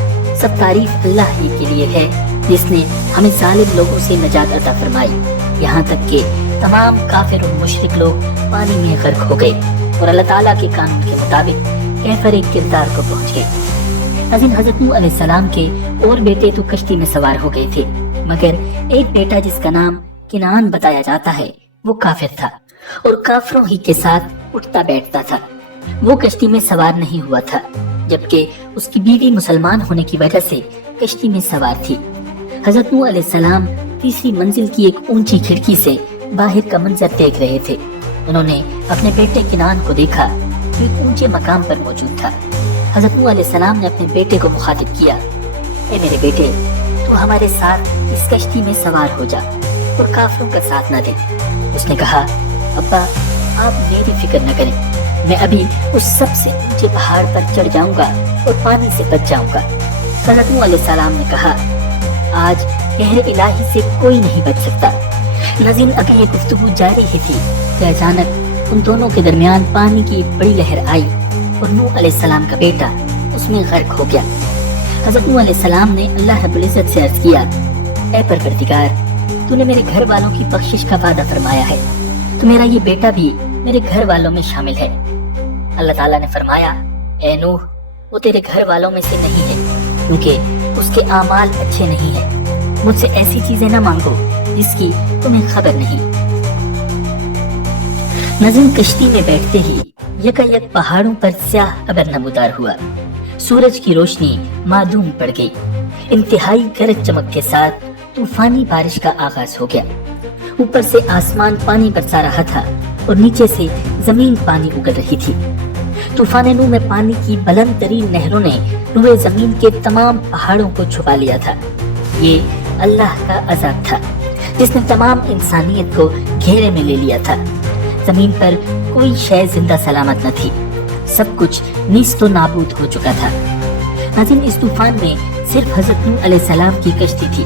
سب تعریف اللہ ہی کے لیے ہے جس نے ہمیں ظالم لوگوں سے نجات عطا فرمائی، یہاں تک کہ تمام کافر اور مشرک لوگ پانی میں غرق ہو گئے اور اللہ تعالیٰ کے قانون کے مطابق کیفر کردار کو پہنچ گئے۔ ناظرین، حضرت نوح علیہ السلام کے اور بیٹے تو کشتی میں سوار ہو گئے تھے، مگر ایک بیٹا جس کا نام کنعان بتایا جاتا ہے وہ کافر تھا اور کافروں ہی کے ساتھ اٹھتا بیٹھتا تھا۔ وہ کشتی میں سوار نہیں ہوا تھا، جبکہ اس کی بیوی مسلمان ہونے کی وجہ سے کشتی میں سوار تھی۔ حضرت نوح علیہ السلام تیسری منزل کی ایک اونچی کھڑکی سے باہر کا منظر دیکھ رہے تھے۔ انہوں نے اپنے بیٹے کنعان کو دیکھا جو ایک اونچے مقام پر موجود تھا۔ حضرت نوح علیہ السلام نے اپنے بیٹے کو مخاطب کیا، اے میرے بیٹے، تو ہمارے ساتھ اس کشتی میں سوار ہو جا اور کافروں کا ساتھ نہ دے۔ اس نے کہا، ابا، آپ میری فکر نہ کریں، میں ابھی اس سب سے اونچے پہاڑ پر چڑھ جاؤں گا اور پانی سے بچ جاؤں گا۔ حضرت نوح علیہ السلام نے کہا، آج قہر الہی سے کوئی نہیں بچ سکتا۔ ناظرین، ابھی یہ گفتگو جاری ہی تھی کہ اچانک ان دونوں کے درمیان پانی کی ایک بڑی لہر آئی اور نوح علیہ السلام کا بیٹا اس میں غرق ہو گیا۔ حضرت نوح علیہ السلام نے اللہ رب العزت سے عرض کیا، اے پروردگار، تو نے میرے گھر والوں کی بخشش کا وعدہ فرمایا ہے، تو میرا یہ بیٹا بھی میرے گھر والوں میں شامل ہے۔ اللہ تعالیٰ نے فرمایا، اے نوح، وہ تیرے گھر والوں میں سے نہیں ہے، کیونکہ اس کے اعمال اچھے نہیں ہیں۔ مجھ سے ایسی چیزیں نہ مانگو جس کی تمہیں خبر نہیں۔ ناظرین، کشتی میں بیٹھتے ہی یکایک پہاڑوں پر سیاہ ابر نمودار ہوا، سورج کی روشنی معدوم پڑ گئی، انتہائی گرج چمک کے ساتھ طوفانی بارش کا آغاز ہو گیا۔ اوپر سے آسمان پانی برسا رہا تھا اور نیچے سے زمین پانی اگل رہی تھی۔ طوفان نوح میں پانی کی بلند ترین نہروں نے روئے زمین کے تمام پہاڑوں کو چھپا لیا تھا۔ یہ اللہ کا عذاب تھا جس نے تمام انسانیت کو گھیرے میں لے لیا تھا۔ زمین پر کوئی شے زندہ سلامت نہ تھی، سب کچھ نیست و نابود ہو چکا تھا۔ ناظرین، اس طوفان میں صرف حضرت نوح علیہ السلام کی کشتی تھی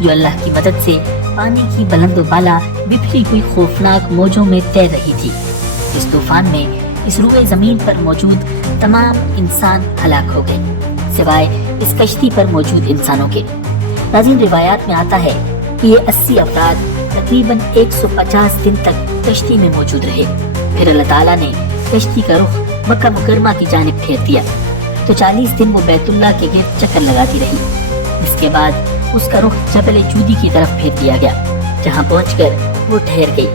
جو اللہ کی مدد سے پانی کی بلند و بالا بکھری ہوئی خوفناک موجوں میں تیر رہی تھی۔ اس طوفان میں اس روئے زمین پر موجود تمام انسان ہلاک ہو گئے سوائے اس کشتی پر موجود انسانوں کے۔ ناظرین، روایات میں آتا ہے کہ یہ 80 افراد تقریباً 150 دن تک کشتی میں موجود رہے۔ پھر اللہ تعالیٰ نے کشتی کا رخ مکہ مکرمہ کی جانب پھیر دیا تو 40 دن وہ بیت اللہ کے گرد چکر لگاتی رہی۔ اس کے بعد اس کا رخ جبل جودی کی طرف پھیر دیا گیا، جہاں پہنچ کر وہ ٹھہر گئی۔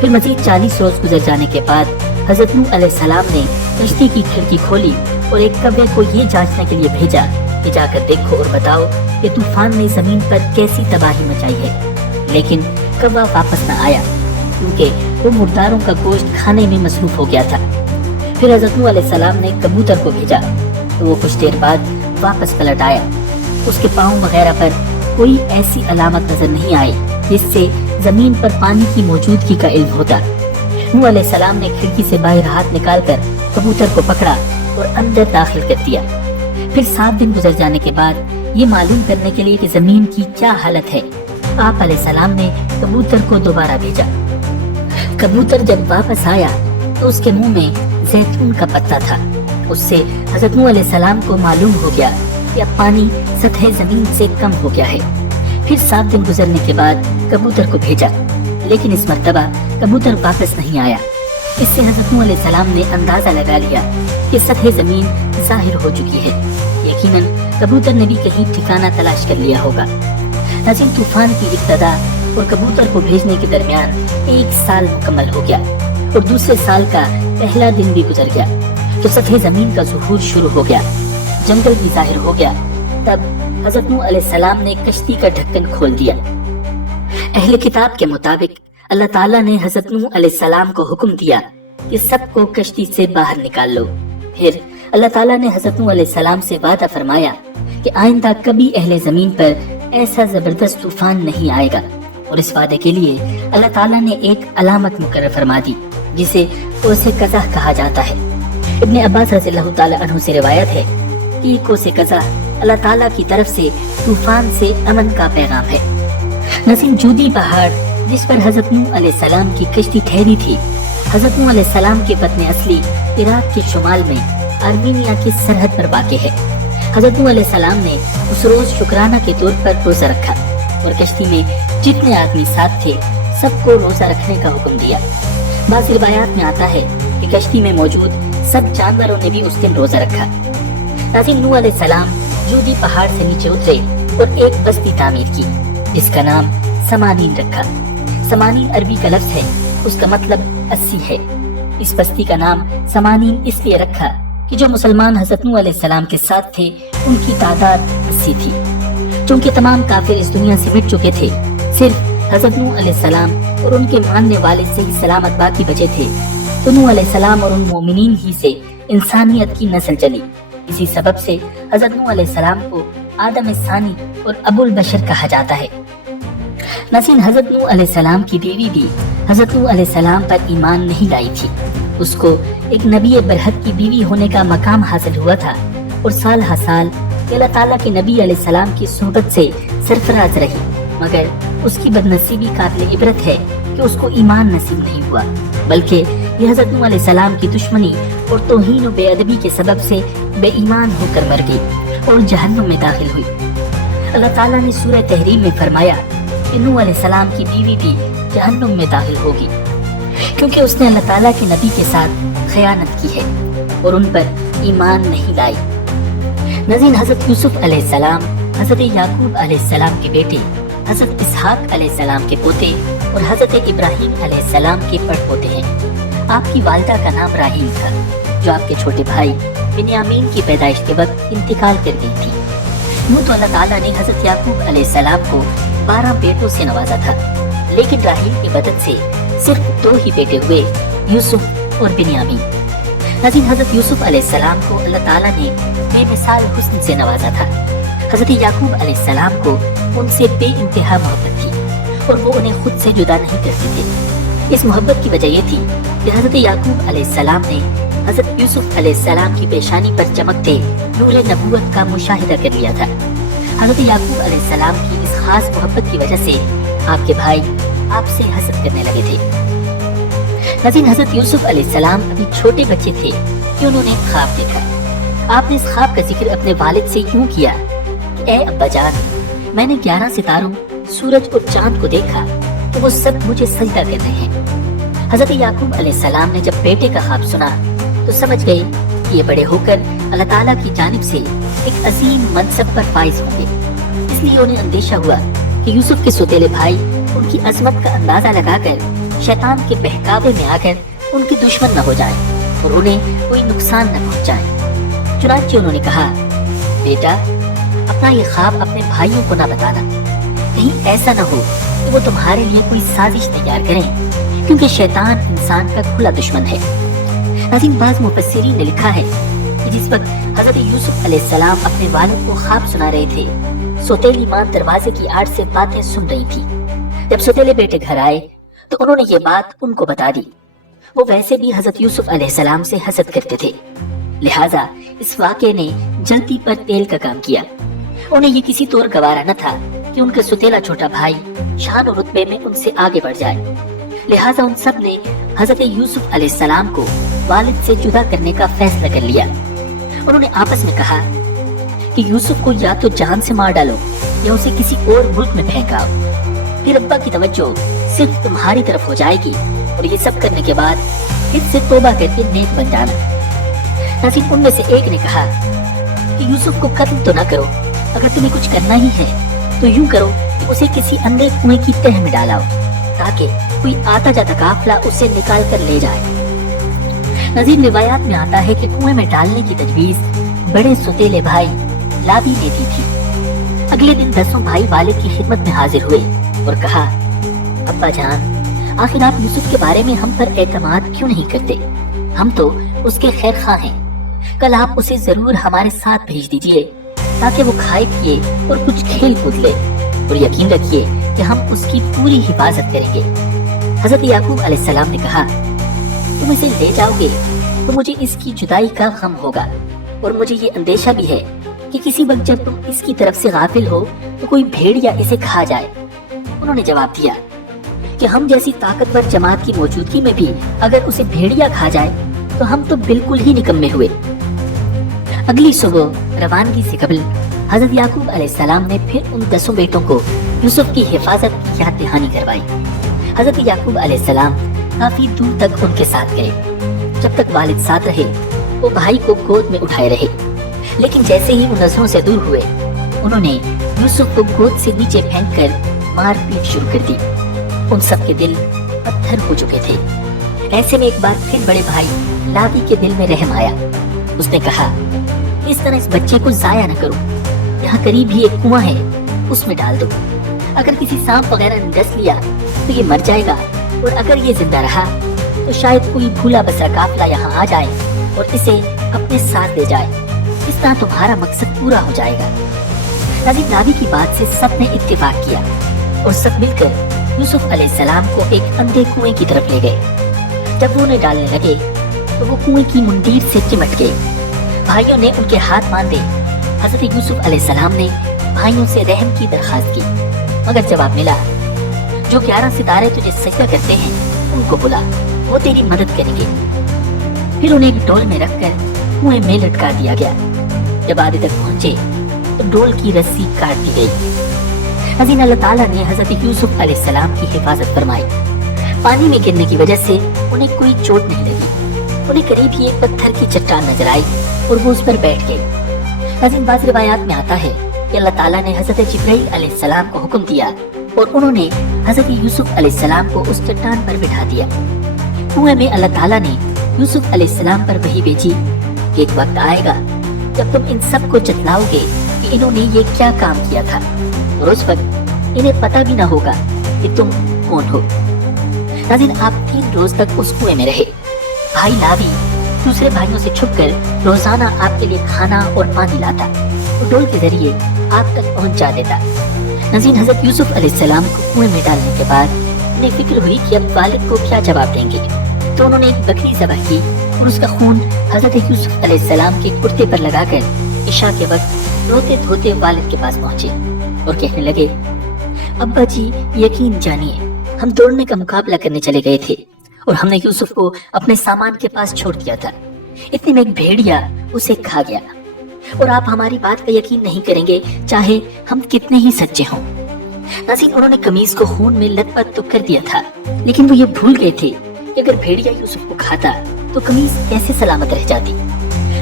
پھر مزید 40 روز گزر جانے کے بعد حضرت نوح علیہ السلام نے کشتی کی کھڑکی کھولی اور ایک کوے کو یہ جانچنے کے لیے بھیجا کہ جا کر دیکھو اور بتاؤ کہ طوفان نے زمین پر کیسی تباہی مچائی ہے۔ لیکن کوہ واپس نہ آیا کیونکہ وہ مرداروں کا گوشت کھانے میں مصروف ہو گیا تھا۔ پھر حضرت نوح علیہ السلام نے کبوتر کو بھیجا تو وہ کچھ دیر بعد واپس پلٹ آیا۔ اس کے پاؤں وغیرہ پر کوئی ایسی علامت نظر نہیں آئی جس سے زمین پر پانی کی موجودگی کا علم ہوتا۔ نوح علیہ السلام نے کھڑکی سے باہر ہاتھ نکال کر کبوتر کو پکڑا اور اندر داخل کر دیا۔ پھر 7 دن گزر جانے کے بعد یہ معلوم کرنے کے لیے کہ زمین کی کیا حالت ہے، آپ علیہ السلام نے کبوتر کو دوبارہ بھیجا۔ کبوتر جب واپس آیا تو اس کے منہ میں زیتون کا پتا تھا۔ اس سے حضرت نوح علیہ السلام کو معلوم ہو گیا کہ اب پانی سطح زمین سے کم ہو گیا ہے۔ پھر 7 دن گزرنے کے بعد کبوتر کو بھیجا، لیکن اس مرتبہ کبوتر واپس نہیں آیا۔ اس سے حضرت نوح علیہ السلام نے اندازہ لگا لیا کہ سطح زمین ظاہر ہو چکی ہے۔ یقیناً کبوتر نے بھی کہیں ٹھکانہ تلاش کر لیا ہوگا۔ ناظرین، طوفان کی ابتدا اور کبوتر کو بھیجنے کے درمیان 1 سال مکمل ہو گیا اور دوسرے سال کا پہلا دن بھی گزر گیا تو سطح زمین کا ظہور شروع ہو گیا، جنگل بھی ظاہر ہو گیا۔ تب حضرت نوح علیہ السلام نے کشتی کا ڈھکن کھول دیا۔ اہل کتاب کے مطابق اللہ تعالیٰ نے حضرت نوح علیہ السلام کو حکم دیا کہ سب کو کشتی سے باہر نکال لو۔ پھر اللہ تعالیٰ نے حضرت نوح علیہ السلام سے وعدہ فرمایا کہ آئندہ کبھی اہل زمین پر ایسا زبردست طوفان نہیں آئے گا، اور اس وعدے کے لیے اللہ تعالیٰ نے ایک علامت مقرر فرما دی جسے کوس قزح کہا جاتا ہے۔ ابن عباس رضی اللہ تعالیٰ عنہ سے روایت ہے کہ کوس قزح اللہ تعالیٰ کی طرف سے طوفان سے امن کا پیغام ہے۔ ناظرین، جودی پہاڑ جس پر حضرت نوح علیہ السلام کی کشتی ٹھہری تھی، حضرت نوح علیہ السلام کے وطن اصلی عراق کے شمال میں آرمینیا کی سرحد پر واقع ہے۔ حضرت نوح علیہ السلام نے اس روز شکرانہ کے طور پر روزہ رکھا اور کشتی میں جتنے آدمی ساتھ تھے سب کو روزہ رکھنے کا حکم دیا۔ بعض روایات میں آتا ہے کہ کشتی میں موجود سب جانوروں نے بھی اس دن روزہ رکھا۔ ناظرین، نوح علیہ السلام جودی پہاڑ سے نیچے اترے اور ایک بستی تعمیر کی جس کا نام سمانین رکھا۔ سمانین عربی کا لفظ ہے، اس کا مطلب 80 ہے۔ اس بستی کا نام سمانین اس لیے رکھا کہ جو مسلمان حضرت نوح علیہ السلام کے ساتھ تھے ان کی تعداد 80 تھی۔ چونکہ تمام کافر اس دنیا سے مٹ چکے تھے، صرف حضرت نوح علیہ السلام اور ان کے ماننے والے سے ہی سلامت باقی بچے تھے، تو نوح علیہ السلام اور ان مومنین ہی سے انسانیت کی نسل چلی۔ اسی سبب سے حضرت نوح علیہ السلام کو آدم ثانی اور ابو البشر کہا جاتا ہے۔ ناظرین، حضرت نوح علیہ السلام کی بیوی بھی حضرت نوح علیہ السلام پر ایمان نہیں لائی تھی۔ اس کو ایک نبی برحق کی بیوی ہونے کا مقام حاصل ہوا تھا اور سال ہر سال اللہ تعالیٰ کے نبی علیہ السلام کی صحبت سے سرفراز رہی، مگر اس کی بدنصیبی قابل عبرت ہے کہ اس کو ایمان نصیب نہیں ہوا، بلکہ یہ حضرت نوح علیہ السلام کی دشمنی اور توہین و بے ادبی کے سبب سے بے ایمان ہو کر مر گئی اور جہنم میں داخل ہوئی۔ اللہ تعالیٰ نے سورہ تحریم میں فرمایا کہ نوح علیہ السلام کی بیوی بھی جہنم میں داخل ہوگی کیونکہ اس نے اللہ تعالیٰ کے نبی کے ساتھ خیانت کی ہے اور ان پر ایمان نہیں لائی۔ ناظرین، حضرت یوسف علیہ السلام حضرت یعقوب علیہ السلام کے بیٹے، حضرت اسحاق علیہ السلام کے پوتے اور حضرت ابراہیم علیہ السلام کے پڑ پوتے ہیں۔ آپ کی والدہ کا نام راہیل تھا جو آپ کے چھوٹے بھائی بنیامین کی پیدائش کے وقت انتقال کر گئی تھی۔ یوں تو اللہ تعالیٰ نے حضرت یعقوب علیہ السلام کو 12 بیٹوں سے نوازا تھا، لیکن راہیل کی مدد سے صرف 2 ہی بیٹے ہوئے، یوسف اور بنیامین۔ ناظرین، حضرت یوسف علیہ السلام کو اللہ تعالیٰ نے بے مثال حسن سے نوازا تھا۔ حضرت یعقوب علیہ السلام کو ان سے بے انتہا محبت تھی اور وہ انہیں خود سے جدا نہیں کرتے تھے۔ اس محبت کی وجہ یہ تھی کہ حضرت یعقوب علیہ السلام نے حضرت یوسف علیہ السلام کی پیشانی پر چمکتے نور نبوت کا مشاہدہ کر لیا تھا۔ حضرت یعقوب علیہ السلام کی اس خاص محبت کی وجہ سے آپ کے بھائی آپ سے حسد کرنے لگے تھے۔ ناظرین، حضرت یوسف علیہ السلام ابھی چھوٹے بچے تھے کہ انہوں نے خواب دیکھا۔ آپ نے اس خواب کا ذکر اپنے والد سے یوں کیا کہ اے ابا جان، میں نے 11 ستاروں، سورج اور چاند کو دیکھا تو وہ سب مجھے سجدہ کر رہے ہیں۔ حضرت یعقوب علیہ السلام نے جب بیٹے کا خواب سنا تو سمجھ گئے کہ یہ بڑے ہو کر اللہ تعالیٰ کی جانب سے ایک عظیم منصب پر فائز ہوں گے۔ اس لیے انہیں اندیشہ ہوا کہ یوسف کے سوتیلے بھائی ان کی عظمت کا اندازہ لگا کر شیطان کے بہکاوے میں آ کر ان کے دشمن نہ ہو جائیں اور انہیں کوئی نقصان نہ پہنچائیں۔ چنانچہ انہوں نے کہا، بیٹا، اپنا یہ خواب اپنے بھائیوں کو نہ بتانا، کہیں ایسا نہ ہو کہ وہ تمہارے لیے کوئی سازش تیار کریں، کیونکہ شیطان انسان کا کھلا دشمن ہے۔ ناظرین، بعض مفسرین نے لکھا ہے کہ جس وقت حضرت یوسف علیہ السلام اپنے والد کو خواب سنا رہے تھے، سوتیلی ماں دروازے کی آڑ سے باتیں سن رہی تھی۔ جب سوتیلے بیٹے گھر آئے تو انہوں نے یہ بات ان کو بتا دی۔ وہ ویسے بھی حضرت یوسف علیہ السلام سے حسد کرتے تھے، لہٰذا اس واقعے نے جلدی پر تیل کا کام کیا۔ उन्हें ये किसी तौर गवारा न था कि उनका सुतेला छोटा भाई शान और रुतबे में उनसे आगे बढ़ जाए। लिहाजा उन सब ने हजरत यूसुफ अलैहिस्सलाम को वालिद से जुदा करने का फैसला कर लिया। उन्होंने आपस में कहा कि यूसुफ को या तो जान से मार डालो या उसे किसी और मुल्क में फेंकाओ, फिर अब्बा की तवज्जो सिर्फ तुम्हारी तरफ हो जाएगी और ये सब करने के बाद फिर से तौबा करके नेक बन जाना। नाज़रीन, उनमें से एक ने कहा कि यूसुफ को कत्ल तो न करो, अगर तुम्हें कुछ करना ही है तो यूं करो कि उसे किसी अंधे कुएं की तह में डालाओ ताकि कोई आता जाता काफिला उसे निकाल कर ले जाए। नाज़रीन, रिवायात में आता है कि कुएं में डालने की तजवीज बड़े सुतेले भाई लावी ने दी थी। अगले दिन 10 भाई वालिद की खिदमत में हाजिर हुए और कहा, अब्बा जान, आखिर आप यूसुफ के बारे में हम पर एतमाद क्यों नहीं करते? हम तो उसके खैर खा हैं। कल आप उसे जरूर हमारे साथ भेज दीजिए ताकि वो खाए पिए और कुछ खेल कूद ले, और यकीन रखिए कि हम उसकी पूरी हिफाजत करेंगे। हजरत याकूब अलैहिस्सलाम ने कहा, तुम इसे ले जाओगे तो मुझे इसकी जुदाई का गम होगा, और मुझे ये अंदेशा भी है कि किसी वक्त जब तुम इसकी तरफ से गाफिल हो तो कोई भेड़िया इसे खा जाए। उन्होंने जवाब दिया कि हम जैसी ताकतवर जमात की मौजूदगी में भी अगर उसे भेड़िया खा जाए तो हम तो बिल्कुल ही निकम्मे हुए। अगली सुबह रवानगी से कबल हजरत याकूब अलैहिस्सलाम ने फिर उन 10 बेटों को यूसुफ की हिफाजत की याद दहानी करवाई। हजरत याकूब अलैहिस्सलाम काफी दूर तक उनके साथ गए। जब तक वालिद साथ रहे वो भाई को गोद में उठाए रहे, लेकिन जैसे ही वो नजरों से दूर हुए उन्होंने यूसुफ को गोद से नीचे फेंक कर मार पीट शुरू कर दी। उन सब के दिल पत्थर हो चुके थे। ऐसे में एक बार फिर बड़े भाई लावी के दिल में रहम आया। उसने कहा, इस तरह इस बच्चे को जाया न करो, यहाँ करीब ही एक कुआं है, उसमें डाल दो। अगर किसी सांप वगैरह ने डस लिया तो ये मर जाएगा, और अगर ये जिंदा रहा तो शायद कोई भूला बसरा काफिला यहाँ आ जाए और इसे अपने साथ ले जाए। इस तरह तुम्हारा मकसद पूरा हो जाएगा। नाज़रीन, लावी की बात से सब ने इत्तेफाक किया और सब मिलकर यूसुफ अलैहिस्सलाम को एक अंधे कुएं की तरफ ले गए। जब वो उन्हें डालने लगे तो वो कुएं की मुंडीर से चिमट गए। भाइयों ने उनके हाथ बांधे। हजरत यूसुफ अलैहिस्सलाम ने भाइयों से रहम की दरखास्त की, मगर जवाब मिला, जो 11 सितारे तुझे सजदा करते हैं उनको बुला, वो तेरी मदद करेंगे। फिर उन्हें एक डोल में रखकर कुएं में लटका दिया गया। जब आधे तक पहुंचे तो डोल की रस्सी काट दी गई। नाज़रीन, अल्लाह ताला ने हजरत यूसुफ अलैहिस्सलाम की हिफाजत फरमाई। पानी में गिरने की वजह से उन्हें कोई चोट नहीं लगी। उन्हें करीब ही एक पत्थर की चट्टान नजर आई और वो उस पर बैठ गए। नाज़रीन, बाज़ रिवायात में आता है कि अल्लाह ताला ने हजरत जिब्राइल अलैहिस्सलाम को हुक्म दिया और उन्होंने हजरत यूसुफ अलैहिस्सलाम को उस चट्टान पर बिठा दिया। कुएं में अल्लाह ताला ने यूसुफ अलैहिस्सलाम पर वही भेजी कि एक वक्त आएगा जब तुम इन सब को जतलाओगे कि इन्होंने ये क्या काम किया था, और उस वक्त इन्हें पता भी न होगा कि तुम कौन हो। नाज़रीन, आप 3 रोज तक उस कुएं में रहे। भाई लावी दूसरे भाइयों से छुपकर रोजाना आपके लिए खाना और पानी लाता और डोल के जरिए आप तक पहुंचा देता। नाज़रीन, हजरत यूसुफ अलैहिस्सलाम को कुएं में डालने के बाद उन्हें फिक्र हुई कि अब वालिद को क्या जवाब देंगे, तो उन्होंने एक बकरी ज़बह की और उसका खून हजरत यूसुफ अलैहिस्सलाम के कुर्ते पर लगाकर इशा के वक्त रोते धोते वालिद के पास पहुंचे और कहने लगे, अब्बा जी, यकीन जानिए हम दौड़ने का मुकाबला करने चले गए थे और हमने यूसुफ को अपने सामान के पास छोड़ दिया था। इतने में एक भेड़िया उसे खा गया, और आप हमारी बात का यकीन नहीं करेंगे चाहे हम कितने ही सच्चे हों। नाज़रीन, उन्होंने कमीज को खून में लथपथ तो कर दिया था, लेकिन वो ये भूल गए थे कि अगर भेड़िया यूसुफ को खाता तो कमीज कैसे सलामत रह जाती।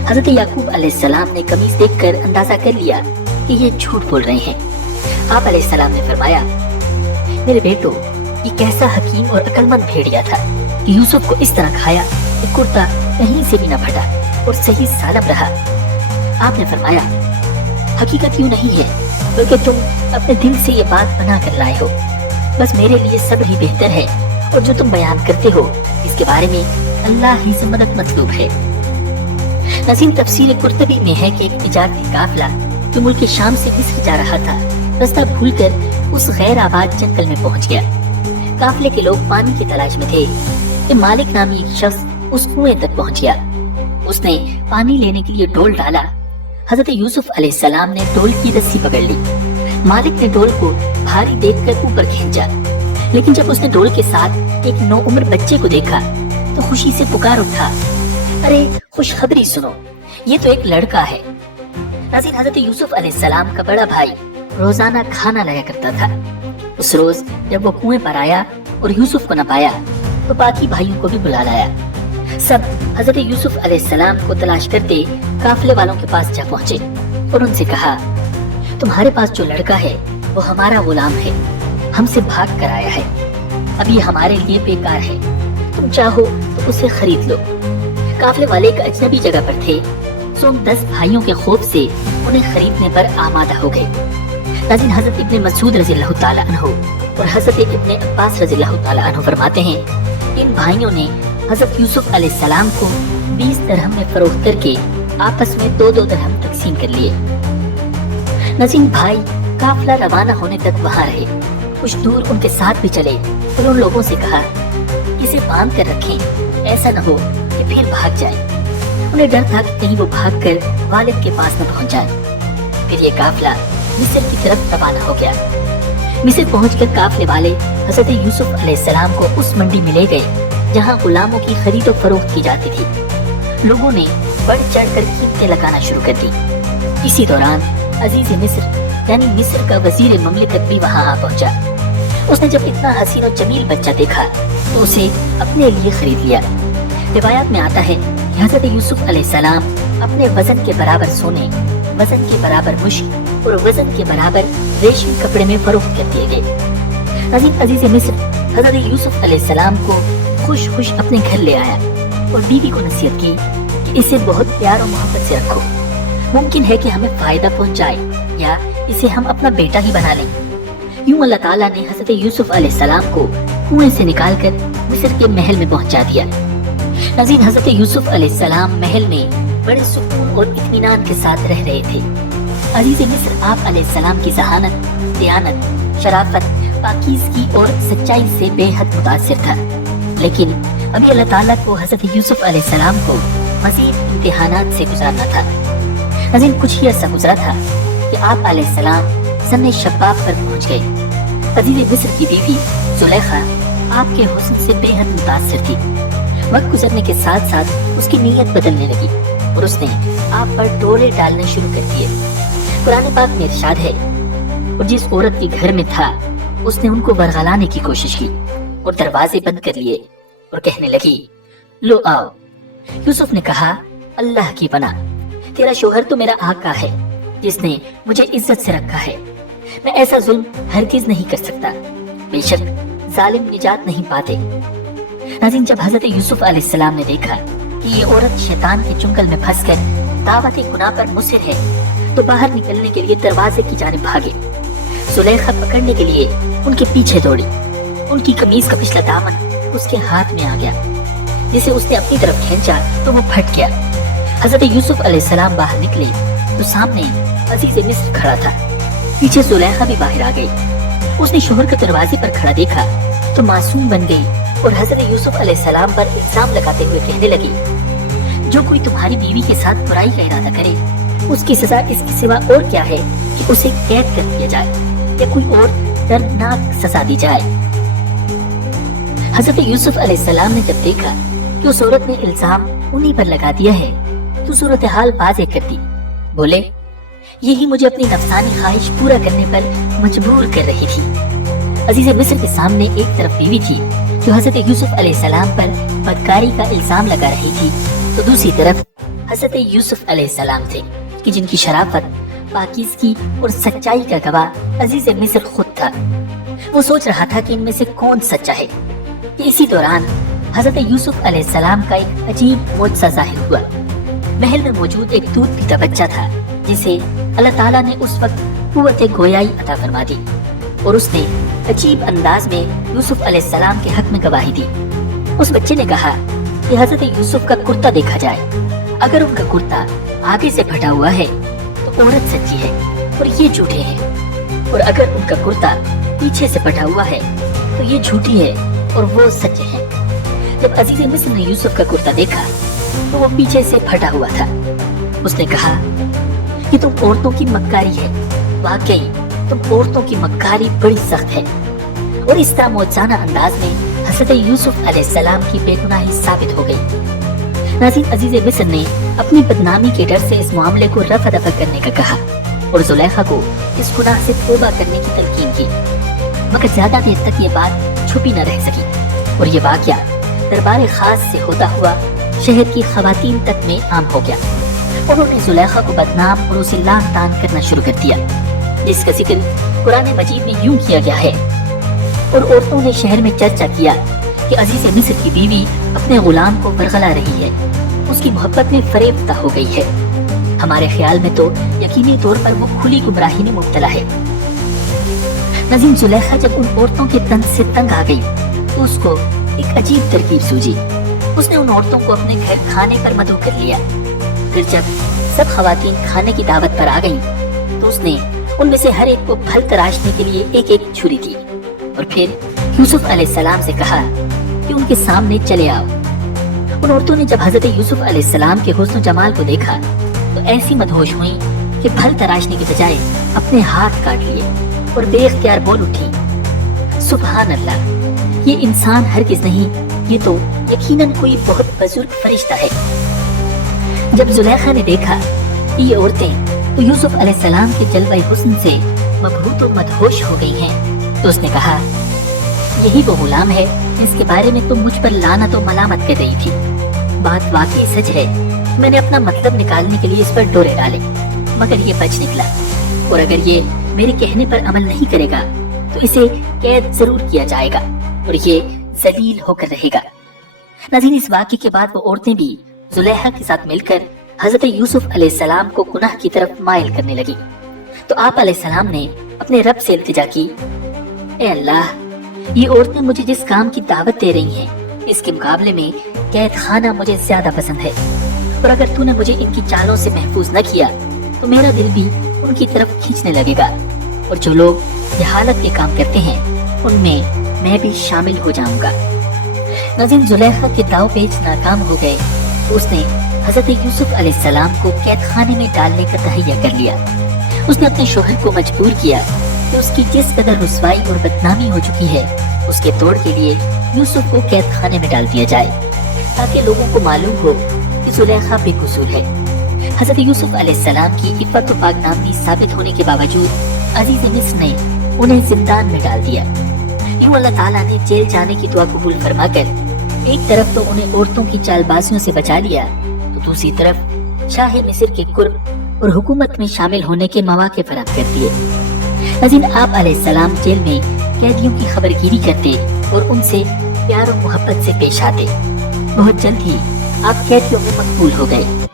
हजरत याकूब अलैहिस्सलाम ने कमीज देखकर अंदाजा कर लिया कि ये झूठ बोल रहे हैं। आप अलैहिस्सलाम ने फरमाया, मेरे बेटो, ये कैसा हकीम और अक्लमंद भेड़िया था कि यूसुफ को इस तरह खाया कि कुर्ता कहीं से भी न फटा और सही सालम रहा। आपने फरमाया, हकीकत यूं नहीं है, बल्कि तुम अपने दिल से ये बात बना कर लाए हो। बस मेरे लिए सब्र ही बेहतर है, और जो तुम बयान करते हो इसके बारे में अल्लाह ही से मदद मतलूब है। नाज़रीन, तफसीर कुर्तबी में है कि एक तिजारती काफिला जो मुल्क शाम से मिस्र जा रहा था, रास्ता भूलकर उस गैर आबाद जंगल में पहुंच गया। काफिले के लोग पानी की तलाश में थे कि मालिक नामी एक शख्स उस कुएं तक पहुंच गया। उसने पानी लेने के लिए डोल डाला حضرت یوسف علیہ السلام نے ڈول کی رسی پکڑ لی۔ مالک نے ڈول کو بھاری دیکھ کر اوپر کھینچا، لیکن جب اس نے ڈول کے ساتھ ایک نو عمر بچے کو دیکھا تو خوشی سے پکار اٹھا، ارے خوشخبری سنو، یہ تو ایک لڑکا ہے۔ ناظرین، حضرت یوسف علیہ السلام کا بڑا بھائی روزانہ کھانا لایا کرتا تھا۔ اس روز جب وہ کنویں پر آیا اور یوسف کو نہ پایا تو باقی بھائیوں کو بھی بلا لایا۔ سب حضرت یوسف علیہ السلام کو تلاش کرتے قافلے والوں کے پاس جا پہنچے اور ان سے کہا، تمہارے پاس جو لڑکا ہے وہ ہمارا غلام ہے، ہم سے بھاگ کر آیا ہے، اب یہ ہمارے لیے بیکار ہے، تم چاہو تو اسے خرید لو۔ قافلے والے ایک اجنبی جگہ پر تھے، سو 10 بھائیوں کے خوف سے انہیں خریدنے پر آمادہ ہو گئے۔ ناظرین، حضرت ابن مسعود رضی اللہ تعالیٰ عنہ اور حضرت ابن عباس رضی اللہ تعالیٰ عنہ فرماتے ہیں، ان بھائیوں نے حضرت یوسف علیہ السلام کو 20 درہم میں فروخت کر کے آپس میں 2 درہم تقسیم کر لیے۔ ناظرین، بھائی قافلہ روانہ ہونے تک وہاں رہے، کچھ دور ان کے ساتھ بھی چلے اور ان لوگوں سے کہا، اسے باندھ کر رکھیں، ایسا نہ ہو کہ پھر بھاگ جائے۔ انہیں ڈر تھا کہ کہیں وہ بھاگ کر والد کے پاس نہ پہنچ جائے۔ پھر یہ قافلہ مصر کی طرف روانہ ہو گیا۔ مصر پہنچ کر قافلے والے حضرت یوسف علیہ السلام کو اس منڈی میں لے گئے جہاں غلاموں کی خرید و فروخت کی جاتی تھی۔ لوگوں نے بڑھ چڑھ کر قیمتیں لگانا شروع کر دی۔ اسی دوران عزیز مصر یعنی مصر کا وزیر مملکت بھی وہاں آ پہنچا۔ اس نے جب اتنا حسین و جمیل بچہ دیکھا تو اسے اپنے لیے خرید لیا۔ روایات میں آتا ہے کہ حضرت یوسف علیہ السلام اپنے وزن کے برابر سونے، وزن کے برابر مشک اور وزن کے برابر ریشمی کپڑے میں فروخت کر دیے گئے۔ عزیز مصر حضرت یوسف علیہ السلام کو خوش خوش اپنے گھر لے آیا اور بیوی کو نصیحت کی کہ اسے بہت پیار و محبت سے رکھو، ممکن ہے کہ ہمیں فائدہ پہنچائے یا اسے ہم اپنا بیٹا ہی بنا لیں۔ یوں اللہ تعالیٰ نے حضرت یوسف علیہ السلام کو کنویں سے نکال کر مصر کے محل میں پہنچا دیا۔ ناظرین، حضرت یوسف علیہ السلام محل میں بڑے سکون اور اطمینان کے ساتھ رہ رہے تھے۔ عزیز مصر آپ علیہ السلام کی ذہانت، دیانت، شرافت، پاکیزگی اور سچائی سے بے حد متاثر تھا، لیکن ابھی اللہ تعالیٰ کو حضرت یوسف علیہ السلام کو مزید امتحانات سے گزارنا تھا۔ ناظرین، کچھ ہی عرصہ گزرا تھا کہ آپ علیہ السلام سن شباب پر پہنچ گئے۔ عزیز مصر کی بیوی زلیخا آپ کے حسن سے بے حد متاثر تھی۔ وقت گزرنے کے ساتھ ساتھ اس کی نیت بدلنے لگی اور اس نے آپ پر ڈورے ڈالنے شروع کر دیے۔ قرآن پاک میں ارشاد ہے، اور جس عورت کے گھر میں تھا اس نے ان کو ورغلانے کی کوشش کی اور دروازے بند کر لیے اور کہنے لگی، لو آؤ۔ یوسف نے کہا، اللہ کی پناہ، تیرا شوہر تو میرا آقا ہے جس نے مجھے عزت سے رکھا ہے، میں ایسا ظلم ہرگز نہیں کر سکتا، بے شک ظالم نجات نہیں پاتے۔ ناظرین، جب حضرت یوسف علیہ السلام نے دیکھا کہ یہ عورت شیطان کے چنگل میں پھنس کر دعوت گناہ پر مصر ہے تو باہر نکلنے کے لیے دروازے کی جانب بھاگے۔ زلیخا پکڑنے کے لیے ان کے پیچھے دوڑی، ان کی قمیض کا پچھلا دامن اس کے ہاتھ میں آ گیا، جسے اس نے اپنی طرف کھینچا تو وہ پھٹ گیا۔ حضرت یوسف علیہ السلام باہر نکلے تو سامنے عزیز مصر کھڑا تھا، پیچھے زلیخا بھی باہر آ گئی۔ اس نے شوہر کو دروازے پر کھڑا دیکھا تو معصوم بن گئی اور حضرت یوسف علیہ السلام پر الزام لگاتے ہوئے کہنے لگی، جو کوئی تمہاری بیوی کے ساتھ برائی کا ارادہ کرے اس کی سزا اس کے سوا اور کیا ہے کہ اسے قید کر دیا جائے یا کوئی اور دردناک سزا دی جائے۔ حضرت یوسف علیہ السلام نے جب دیکھا کہ اس عورت نے الزام انہی پر لگا دیا ہے تو صورتحال واضح کر دی۔ بولے، یہی مجھے اپنی نفسانی خواہش پورا کرنے پر مجبور کر رہی تھی۔ عزیز مصر کے سامنے ایک طرف بیوی تھی جو حضرت یوسف علیہ السلام پر بدکاری کا الزام لگا رہی تھی، تو دوسری طرف حضرت یوسف علیہ السلام تھے کہ جن کی شرافت، پاکیزگی اور سچائی کا گواہ عزیز مصر خود تھا۔ وہ سوچ رہا تھا کہ ان میں سے کون سچا ہے کہ اسی دوران حضرت یوسف علیہ السلام کا ایک عجیب معجزہ ظاہر ہوا۔ محل میں موجود ایک دودھ پیتا بچہ تھا جسے اللہ تعالیٰ نے اس وقت قوت گویائی عطا فرما دی، اور اس نے عجیب انداز میں یوسف علیہ السلام کے حق میں گواہی دی۔ اس بچے نے کہا کہ حضرت یوسف کا کرتا دیکھا جائے، اگر ان کا کرتا آگے سے پھٹا ہوا ہے تو عورت سچی ہے اور یہ جھوٹے ہیں، اور اگر ان کا کرتا پیچھے سے پھٹا ہوا ہے تو یہ جھوٹی ہے اور وہ سچے ہیں۔ جب عزیز مصر نے یوسف کا کرتا دیکھا تو وہ پیچھے سے پھٹا ہوا تھا۔ اس نے کہا، कि तुम औरतों की मक्कारी है। वाकई तुम औरतों की मक्कारी बड़ी सख्त है। और इस तरह मौजूदा अंदाज में हज़रत यूसुफ अलैहिस्सलाम की बेगुनाही साबित हो गई। नाज़रीन, अजीज़ मिस्र ने अपनी बदनामी के डर से इस मामले को रफ़ा दफ़ा करने का कहा और जुलेखा को इस गुनाह से तौबा करने की तलकीन की, मगर ज्यादा देर तक ये बात छुपी न रह सकी और ये वाक़या दरबार खास से होता हुआ शहर की खवातीन तक में आम हो गया। उन्होंने जुलेखा को बदनाम और उसे लान तान करना शुरू कर दिया, जिसका जिक्र कुरान मजीद में यूं किया गया है। और औरतों ने शहर में चर्चा किया कि अजीज मिस्र की बीवी अपने गुलाम को बरगला रही है, उसकी मोहब्बत में फरेफ्ता हो गई है। हमारे ख्याल में तो यकीनी तौर पर वो खुली गुमराही में मुब्तला है। नजीम, जुलेखा जब उन औरतों के तंज से तंग आ गई तो उसको एक अजीब तरकीब सूझी। उसने उन औरतों को अपने घर खाने पर मदऊ कर लिया। फिर जब सब खवातीन खाने की दावत पर आ गईं, तो उसने उनमें से हर एक को फल तराशने के लिए एक एक छुरी दी और फिर यूसुफ अलैहिस्सलाम से कहा कि उनके सामने चले आओ। उन औरतों ने जब हजरत यूसुफ अलैहिस्सलाम के हुस्न जमाल को देखा तो ऐसी मदहोश हुई कि फल तराशने के बजाय अपने हाथ काट लिए और बेख्तियार बोल उठी, सुभान अल्लाह, ये इंसान हरगिज नहीं, ये तो यकीनन कोई बहुत बुजुर्ग फरिश्ता है। जब जुलेखा ने देखा कि ये औरतें तो यूसुफ अलैहिस्सलाम के जलवाए हुस्न से मबहूत और मदहोश हो गई हैं, तो उसने कहा, यही वो गुलाम है जिसके बारे में तुम मुझ पर लानत और मलामत कर रही थी। बात वाकई सच है, मैंने अपना मतलब निकालने के लिए इस पर डोरे डाले, मगर ये बच निकला। और अगर ये मेरे कहने पर अमल नहीं करेगा तो इसे कैद जरूर किया जाएगा और ये जलील होकर रहेगा। नाज़रीन, इस वाक़े के बाद वो औरतें भी जुलेखा के साथ मिलकर हजरत यूसुफ अलैहिस्सलाम को गुनाह की तरफ माइल करने लगी। तो आप अलैहिस्सलाम ने अपने रब से इल्तिजा की, ए अल्लाह, ये औरतें मुझे जिस काम की दावत दे रही हैं, इसके मुकाबले में कैद खाना मुझे ज्यादा पसंद है। और अगर तूने मुझे इनकी चालों से महफूज न किया तो मेरा दिल भी उनकी तरफ खींचने लगेगा और जो लोग जहालत के काम करते हैं उनमें मैं भी शामिल हो जाऊंगा। नाज़रीन, जुलेखा के दाव पेच नाकाम हो गए तो उसने हजरत यूसुफ अलैहिस्सलाम को कैद खाने में डालने का तहैया कर लिया। उसने अपने शोहर को मजबूर किया कि उसकी जिस कदर रुसवाई और बदनामी हो चुकी है, उसके तोड़ के लिए यूसुफ को कैद खाने में डाल दिया जाए, ताकि लोगों को मालूम हो कि जुलेखा बेकसूर है। हजरत यूसुफ अलैहिस्सलाम की इफ़्फ़त व पाकदामनी साबित होने के बावजूद अजीज मिस्र ने उन्हें जिंदान में डाल दिया। यूं अल्लाह ताला ने जेल जाने की दुआ कबूल फरमाकर एक तरफ तो उन्हें औरतों की चालबाजियों से बचा लिया, तो दूसरी तरफ शाह मिस्र के कुर्ब और हुकूमत में शामिल होने के मौके फराहम कर दिए। नाज़रीन, आप अलैहिस्सलाम जेल में कैदियों की खबरगिरी करते और उनसे प्यार और मोहब्बत से पेश आते। बहुत जल्द ही आप कैदियों में मकबूल हो गए।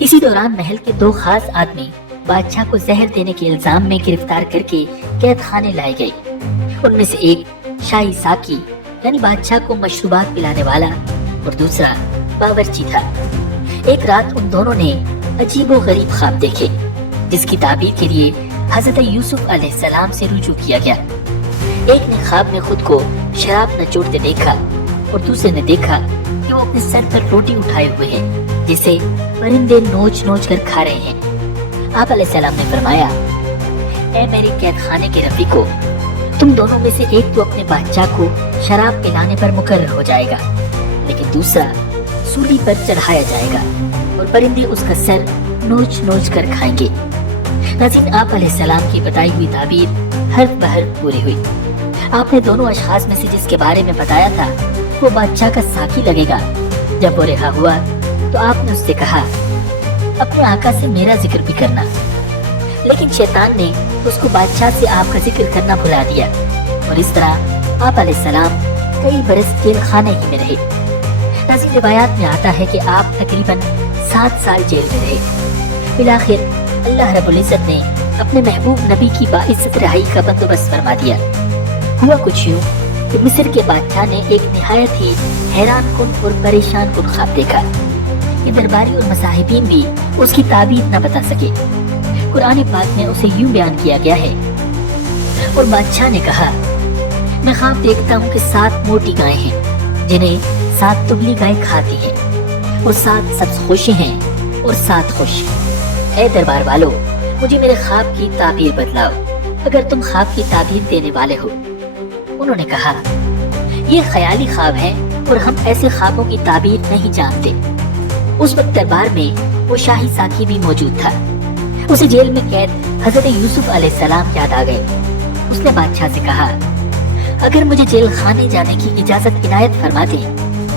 इसी दौरान महल के दो खास आदमी बादशाह को जहर देने के इल्जाम में गिरफ्तार करके कैद खाने लाए गए। उनमें से एक शाही साकी यानी बादशाह को मशरूबात पिलाने वाला और दूसरा बावर्ची था। एक रात उन दोनों ने अजीबो गरीब ख्वाब देखे, जिसकी ताबीर के लिए हजरत यूसुफ अलैहिस्सलाम से रुजू किया गया। एक ने ख्वाब में खुद को शराब नचोड़ते देखा और दूसरे ने देखा कि वो अपने सर पर रोटी उठाए हुए हैं, जिसे परिंदे नोच नोच कर खा रहे हैं। आप अलैहिस्सलाम ने फरमाया, ए मेरे कैद खाने के रफीको, तुम दोनों में से एक तो अपने बादशाह को शराब पिलाने पर मुकर्रर हो जाएगा, लेकिन दूसरा सूली पर चढ़ाया जाएगा और परिंदे उसका सर नोच नोच कर खाएंगे। नाज़रीन, आप अलैहिस्सलाम की बताई हुई ताबीर हर बहर पूरी हुई। आपने दोनों अशखास में से जिसके बारे में बताया था वो बादशाह का साकी लगेगा। जब वो रिहा हुआ तो आपने उससे कहा, अपने आका से मेरा जिक्र भी करना, लेकिन शैतान ने उसको बादशाह से आपका जिक्र करना भुला दिया और इस तरह आप अलैहिस्सलाम कई बरस जेल खाने ही में रहे। नाज़रीन, रिवायात में आता है कि आप तकरीबन 7 साल जेल में रहे। फिलआखिर अल्लाह रब्बुल इज्जत ने अपने महबूब नबी की बाइज्जत रहाई का बंदोबस्त फरमा दिया। हुआ कुछ यूं कि मिस्र के बादशाह ने एक निहायत ही हैरान कुन और परेशान कुन ख्वाब देखा कि दरबारी और मसाहिबीन भी उसकी ताबीर न बता सके। कुरान पाक में उसे यूं बयान किया गया है, और बादशाह ने कहा, मैं ख्वाब देखता हूँ कि 7 मोटी गायें हैं जिन्हें 7 दुबली गायें खाती हैं और 7 सब्ज खोशे हैं और 7 खुश। اے دربار والو، مجھے میرے خواب کی تعبیر بتلاؤ اگر تم خواب کی تعبیر دینے والے ہو۔ انہوں نے کہا یہ خیالی خواب ہے اور ہم ایسے خوابوں کی تعبیر نہیں جانتے۔ اس وقت دربار میں وہ شاہی ساقی بھی موجود تھا۔ اسے جیل میں قید حضرت یوسف علیہ السلام یاد آ گئے۔ اس نے بادشاہ سے کہا اگر مجھے جیل خانے جانے کی اجازت عنایت فرما دیں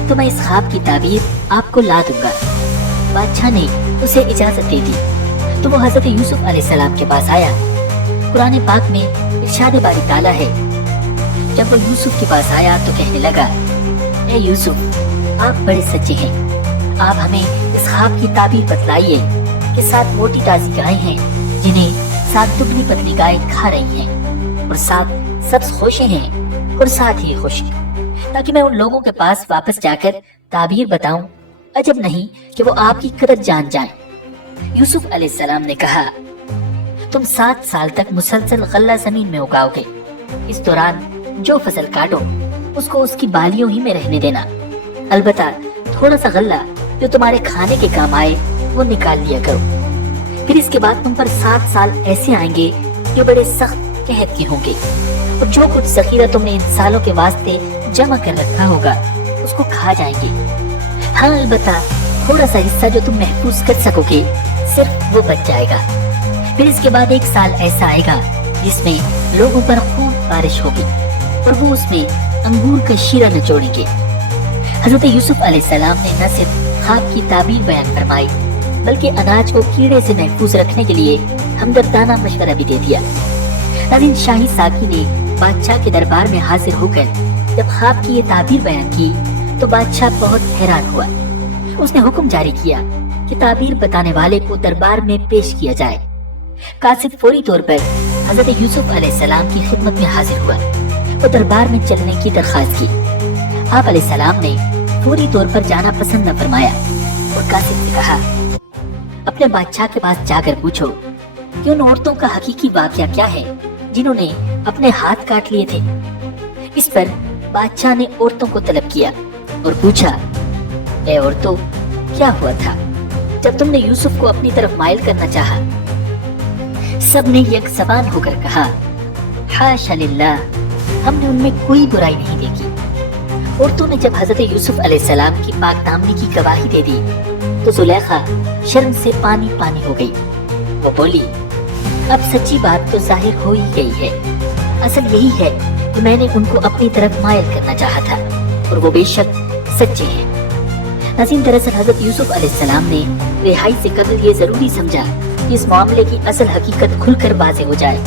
تو میں اس خواب کی تعبیر آپ کو لا دوں گا۔ بادشاہ نے اسے اجازت دے دی تو وہ حضرت یوسف علیہ السلام کے پاس آیا۔ قرآن پاک میں ارشاد باری تعالیٰ ہے، جب وہ یوسف کے پاس آیا تو کہنے لگا اے یوسف، آپ بڑے سچے ہیں، آپ ہمیں اس خواب کی تعبیر بتلائیے کہ 7 موٹی تازی گائیں ہیں جنہیں 7 دبلی پتلی گائیں کھا رہی ہیں، اور 7 سبز خوشیں ہیں اور 7 ہی خشک، تاکہ میں ان لوگوں کے پاس واپس جا کر تعبیر بتاؤں، عجب نہیں کہ وہ آپ کی قدر جان جائیں۔ یوسف علیہ السلام نے کہا تم 7 سال تک مسلسل غلہ زمین میں اگاؤ گے، اس دوران جو فصل کاٹو اس کو اس کی بالیوں ہی میں رہنے دینا، البتہ تھوڑا سا غلہ جو تمہارے کھانے کے کام آئے وہ نکال لیا کرو۔ پھر اس کے بعد تم پر 7 سال ایسے آئیں گے جو بڑے سخت قحط کے ہوں گے، اور جو کچھ ذخیرہ تم نے ان سالوں کے واسطے جمع کر رکھا ہوگا اس کو کھا جائیں گے۔ ہاں البتہ تھوڑا سا حصہ جو تم محفوظ کر سکو گے صرف وہ بچ جائے گا۔ پھر اس کے بعد 1 سال ایسا آئے گا جس میں لوگوں پر خوب بارش ہوگی اور وہ اس میں انگور کا شیرہ نچوڑیں گے۔ حضرت یوسف علیہ السلام نے نہ صرف خواب کی تعبیر بیان فرمائی بلکہ اناج کو کیڑے سے محفوظ رکھنے کے لیے ہمدردانہ مشورہ بھی دے دیا۔ ناظرین، شاہی ساقی نے بادشاہ کے دربار میں حاضر ہو کر جب خواب کی یہ تعبیر بیان کی تو بادشاہ بہت حیران ہوا۔ اس نے حکم جاری کیا کہ تعبیر بتانے والے کو دربار میں پیش کیا جائے۔ قاصد فوری طور پر حضرت یوسف علیہ السلام کی خدمت میں حاضر ہوا اور دربار میں چلنے کی درخواست کی۔ آپ علیہ السلام نے فوری طور پر جانا پسند نہ فرمایا اور قاصد سے کہا اپنے بادشاہ کے پاس جا کر پوچھو کہ ان عورتوں کا حقیقی واقعہ کیا ہے جنہوں نے اپنے ہاتھ کاٹ لیے تھے۔ اس پر بادشاہ نے عورتوں کو طلب کیا اور پوچھا اے عورتوں، کیا ہوا تھا جب تم نے یوسف کو اپنی طرف مائل کرنا چاہا؟ سب نے یک زبان ہو کر کہا حاشا للہ، ہم نے ان میں کوئی برائی نہیں دیکھی۔ عورتوں نے جب حضرت یوسف علیہ السلام کی پاک دامنی کی گواہی دے دی تو زلیخا شرم سے پانی پانی ہو گئی۔ وہ بولی اب سچی بات تو ظاہر ہو ہی گئی ہے، اصل یہی ہے کہ میں نے ان کو اپنی طرف مائل کرنا چاہا تھا اور وہ بے شک سچے ہیں۔ ناظرین، دراصل حضرت یوسف علیہ السلام نے رہائی سے قبل یہ ضروری سمجھا کہ اس معاملے کی اصل حقیقت کھل کر واضح ہو جائے،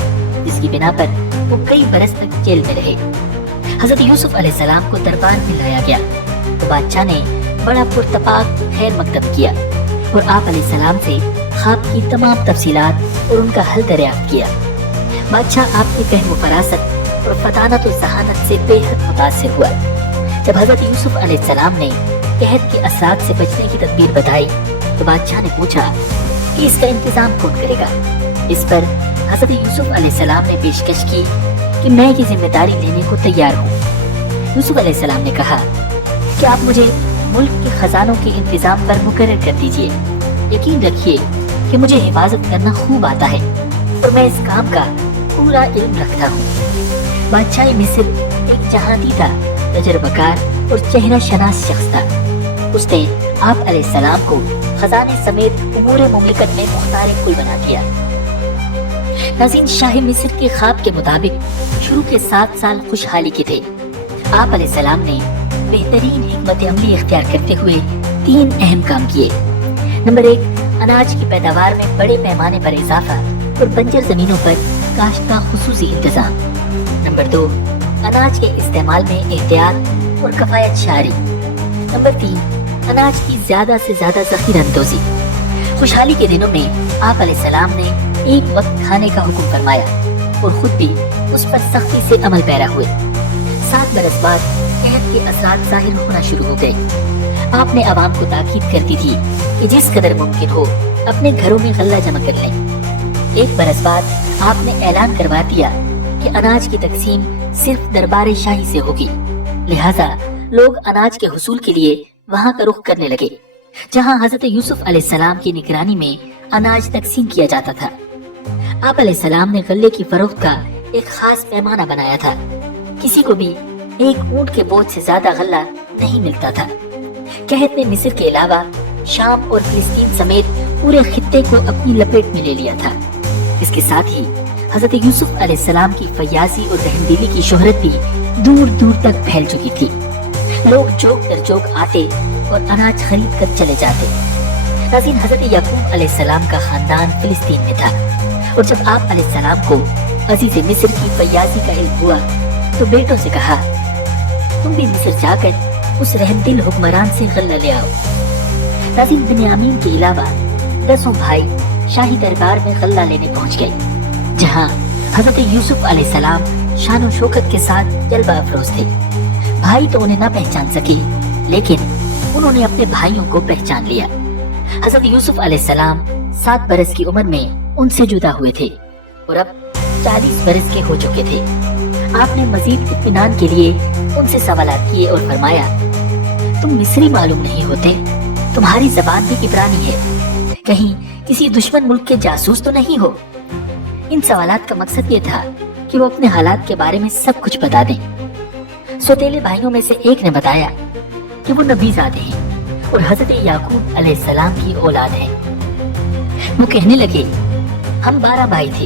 جس کی بنا پر وہ کئی برس تک جیل میں رہے۔ حضرت یوسف علیہ السلام کو دربار میں لایا گیا تو بادشاہ نے بڑا پرتپاک خیر مقدم کیا اور آپ علیہ السلام سے خواب کی تمام تفصیلات اور ان کا حل دریافت کیا۔ بادشاہ آپ کے فہم و فراست اور فطانت و ذہانت سے بے حد متاثر ہوا۔ جب حضرت یوسف علیہ السلام نے قحط کے اثرات سے بچنے کی تدبیر بتائی تو بادشاہ نے پوچھا کہ اس کا انتظام کون کرے گا۔ اس پر حضرت یوسف علیہ السلام نے پیشکش کی کہ میں یہ ذمہ داری لینے کو تیار ہوں۔ یوسف علیہ السلام نے کہا کہ آپ مجھے ملک کے خزانوں کے انتظام پر مقرر کر دیجئے۔ یقین رکھیے کہ مجھے حفاظت کرنا خوب آتا ہے اور میں اس کام کا پورا علم رکھتا ہوں۔ بادشاہ مصر ایک جہاں دیدہ، تجربہ کار اور چہرہ شناس شخص تھا۔ اس نے آپ علیہ السلام کو خزانے سمیت امور مملکت میں مختار کل بنا دیا۔ ناظرین، شاہ مصر کے خواب کے مطابق شروع کے 7 سال خوشحالی کے تھے۔ آپ علیہ السلام نے بہترین حکمت عملی اختیار کرتے ہوئے 3 اہم کام کیے۔ نمبر 1، اناج کی پیداوار میں بڑے پیمانے پر اضافہ اور بنجر زمینوں پر کاشت کا خصوصی انتظام۔ نمبر 2، اناج کے استعمال میں احتیاط اور کفایت شعاری۔ نمبر 3، اناج کی زیادہ سے زیادہ ذخیرہ اندوزی۔ خوشحالی کے دنوں میں آپ علیہ السلام نے ایک وقت کھانے کا حکم فرمایا اور خود بھی اس پر سختی سے عمل پیرا ہوئے۔ 7 برس بعد قحط کے اثرات ظاہر ہونا شروع ہو گئے۔ آپ نے عوام کو تاکید کرتی تھی کہ جس قدر ممکن ہو اپنے گھروں میں غلہ جمع کر لیں۔ 1 برس بعد آپ نے اعلان کروا دیا کہ اناج کی تقسیم صرف دربار شاہی سے ہوگی، لہٰذا لوگ اناج کے حصول کے لیے وہاں کا رخ کرنے لگے، جہاں حضرت یوسف علیہ السلام کی نگرانی میں अनाज तकसीम किया जाता था। आप अलैहिस्सलाम ने गल्ले की फरोख्त का एक खास पैमाना बनाया था। किसी को भी एक ऊंट के बोझ से ज्यादा गल्ला नहीं मिलता था। कहत ने मिस्र के अलावा शाम और फिलिस्तीन समेत पूरे खित्ते को अपनी लपेट में ले लिया था। इसके साथ ही हजरत यूसुफ अलैहिस्सलाम की फयाजी और रहमदिली की शोहरत भी दूर दूर तक फैल चुकी थी। लोग चौक दर चौक आते और अनाज खरीद कर चले जाते। नाज़रीन, हजरत याकूब अलैहिस्सलाम का खानदान फिलिस्तीन में था और जब आप अलैहिस्सलाम को अजीज मिस्र की फयाजी का इल्म हुआ तो बेटों से कहा, तुम भी मिस्र जाकर उस रहमदिल हुक्मरान से गल्ला ले आओ। नाज़रीन, बिन्यामीन के अलावा 10 भाई शाही दरबार में गल्ला लेने पहुंच गए, जहां हजरत यूसुफ अलैहिस्सलाम शान शौकत के साथ जलवा अफरोज थे। भाई तो उन्हें न पहचान सके, लेकिन उन्होंने अपने भाइयों को पहचान लिया। हजरत यूसुफ अलैहिस्सलाम 7 बरस की उम्र में उनसे जुदा हुए थे और अब 40 बरस के हो चुके थे। आपने मजीद इत्मीनान के लिए उनसे सवालात किए और फरमाया, तुम मिस्री मालूम नहीं होते, तुम्हारी जबान भी इब्रानी है, कहीं किसी दुश्मन मुल्क के जासूस तो नहीं हो? इन सवालात का मकसद ये था कि वो अपने हालात के बारे में सब कुछ बता दें। सौतेले भाइयों में से एक ने बताया कि वो नबीज़ादे हैं और हजरत याकूब अलैहिस्सलाम की औलाद हैं। वो कहने लगे, हम 12 भाई थे।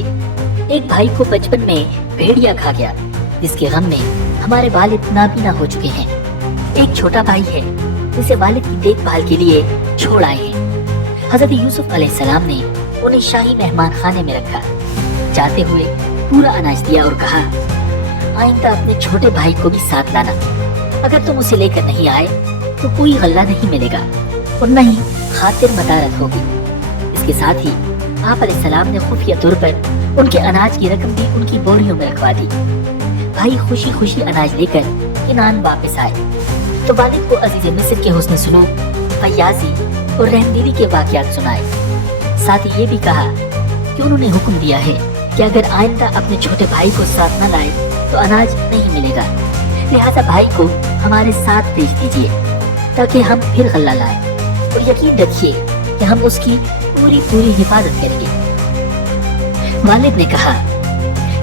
एक भाई को बचपन में भेड़िया खा गया, जिसके गम में हमारे वालिद नाबीना हो चुके हैं। एक छोटा भाई है जिसे वालिद की देखभाल के लिए छोड़ आए हैं। हजरत यूसुफ अलैहिस्सलाम ने उन्हें शाही मेहमान खाने में रखा। जाते हुए पूरा अनाज दिया और कहा, आइंदा अपने छोटे भाई को भी साथ लाना। अगर तुम उसे लेकर नहीं आए तो कोई गल्ला नहीं मिलेगा और न ही खातिर मदारत होगी। इसके साथ ही आप अलैहिस्सलाम ने खुफिया तौर पर उनके अनाज की रकम भी उनकी बोरियों में रखवा दी। भाई खुशी खुशी अनाज लेकर किनान वापस आए तो वालिद को अजीज मिस्र के हुस्न सुनो, फयाजी और रहमदिली के वाक़यात सुनाए। साथ ही ये भी कहा कि उन्होंने हुक्म दिया है कि अगर आइंदा अपने छोटे भाई को साथ न लाए तो अनाज नहीं मिलेगा, लिहाजा भाई को हमारे साथ भेज दीजिए ताकि हम फिर गल्ला लाएं और यकीन रखिए कि हम उसकी पूरी हिफाजत करेंगे। वालिद ने कहा,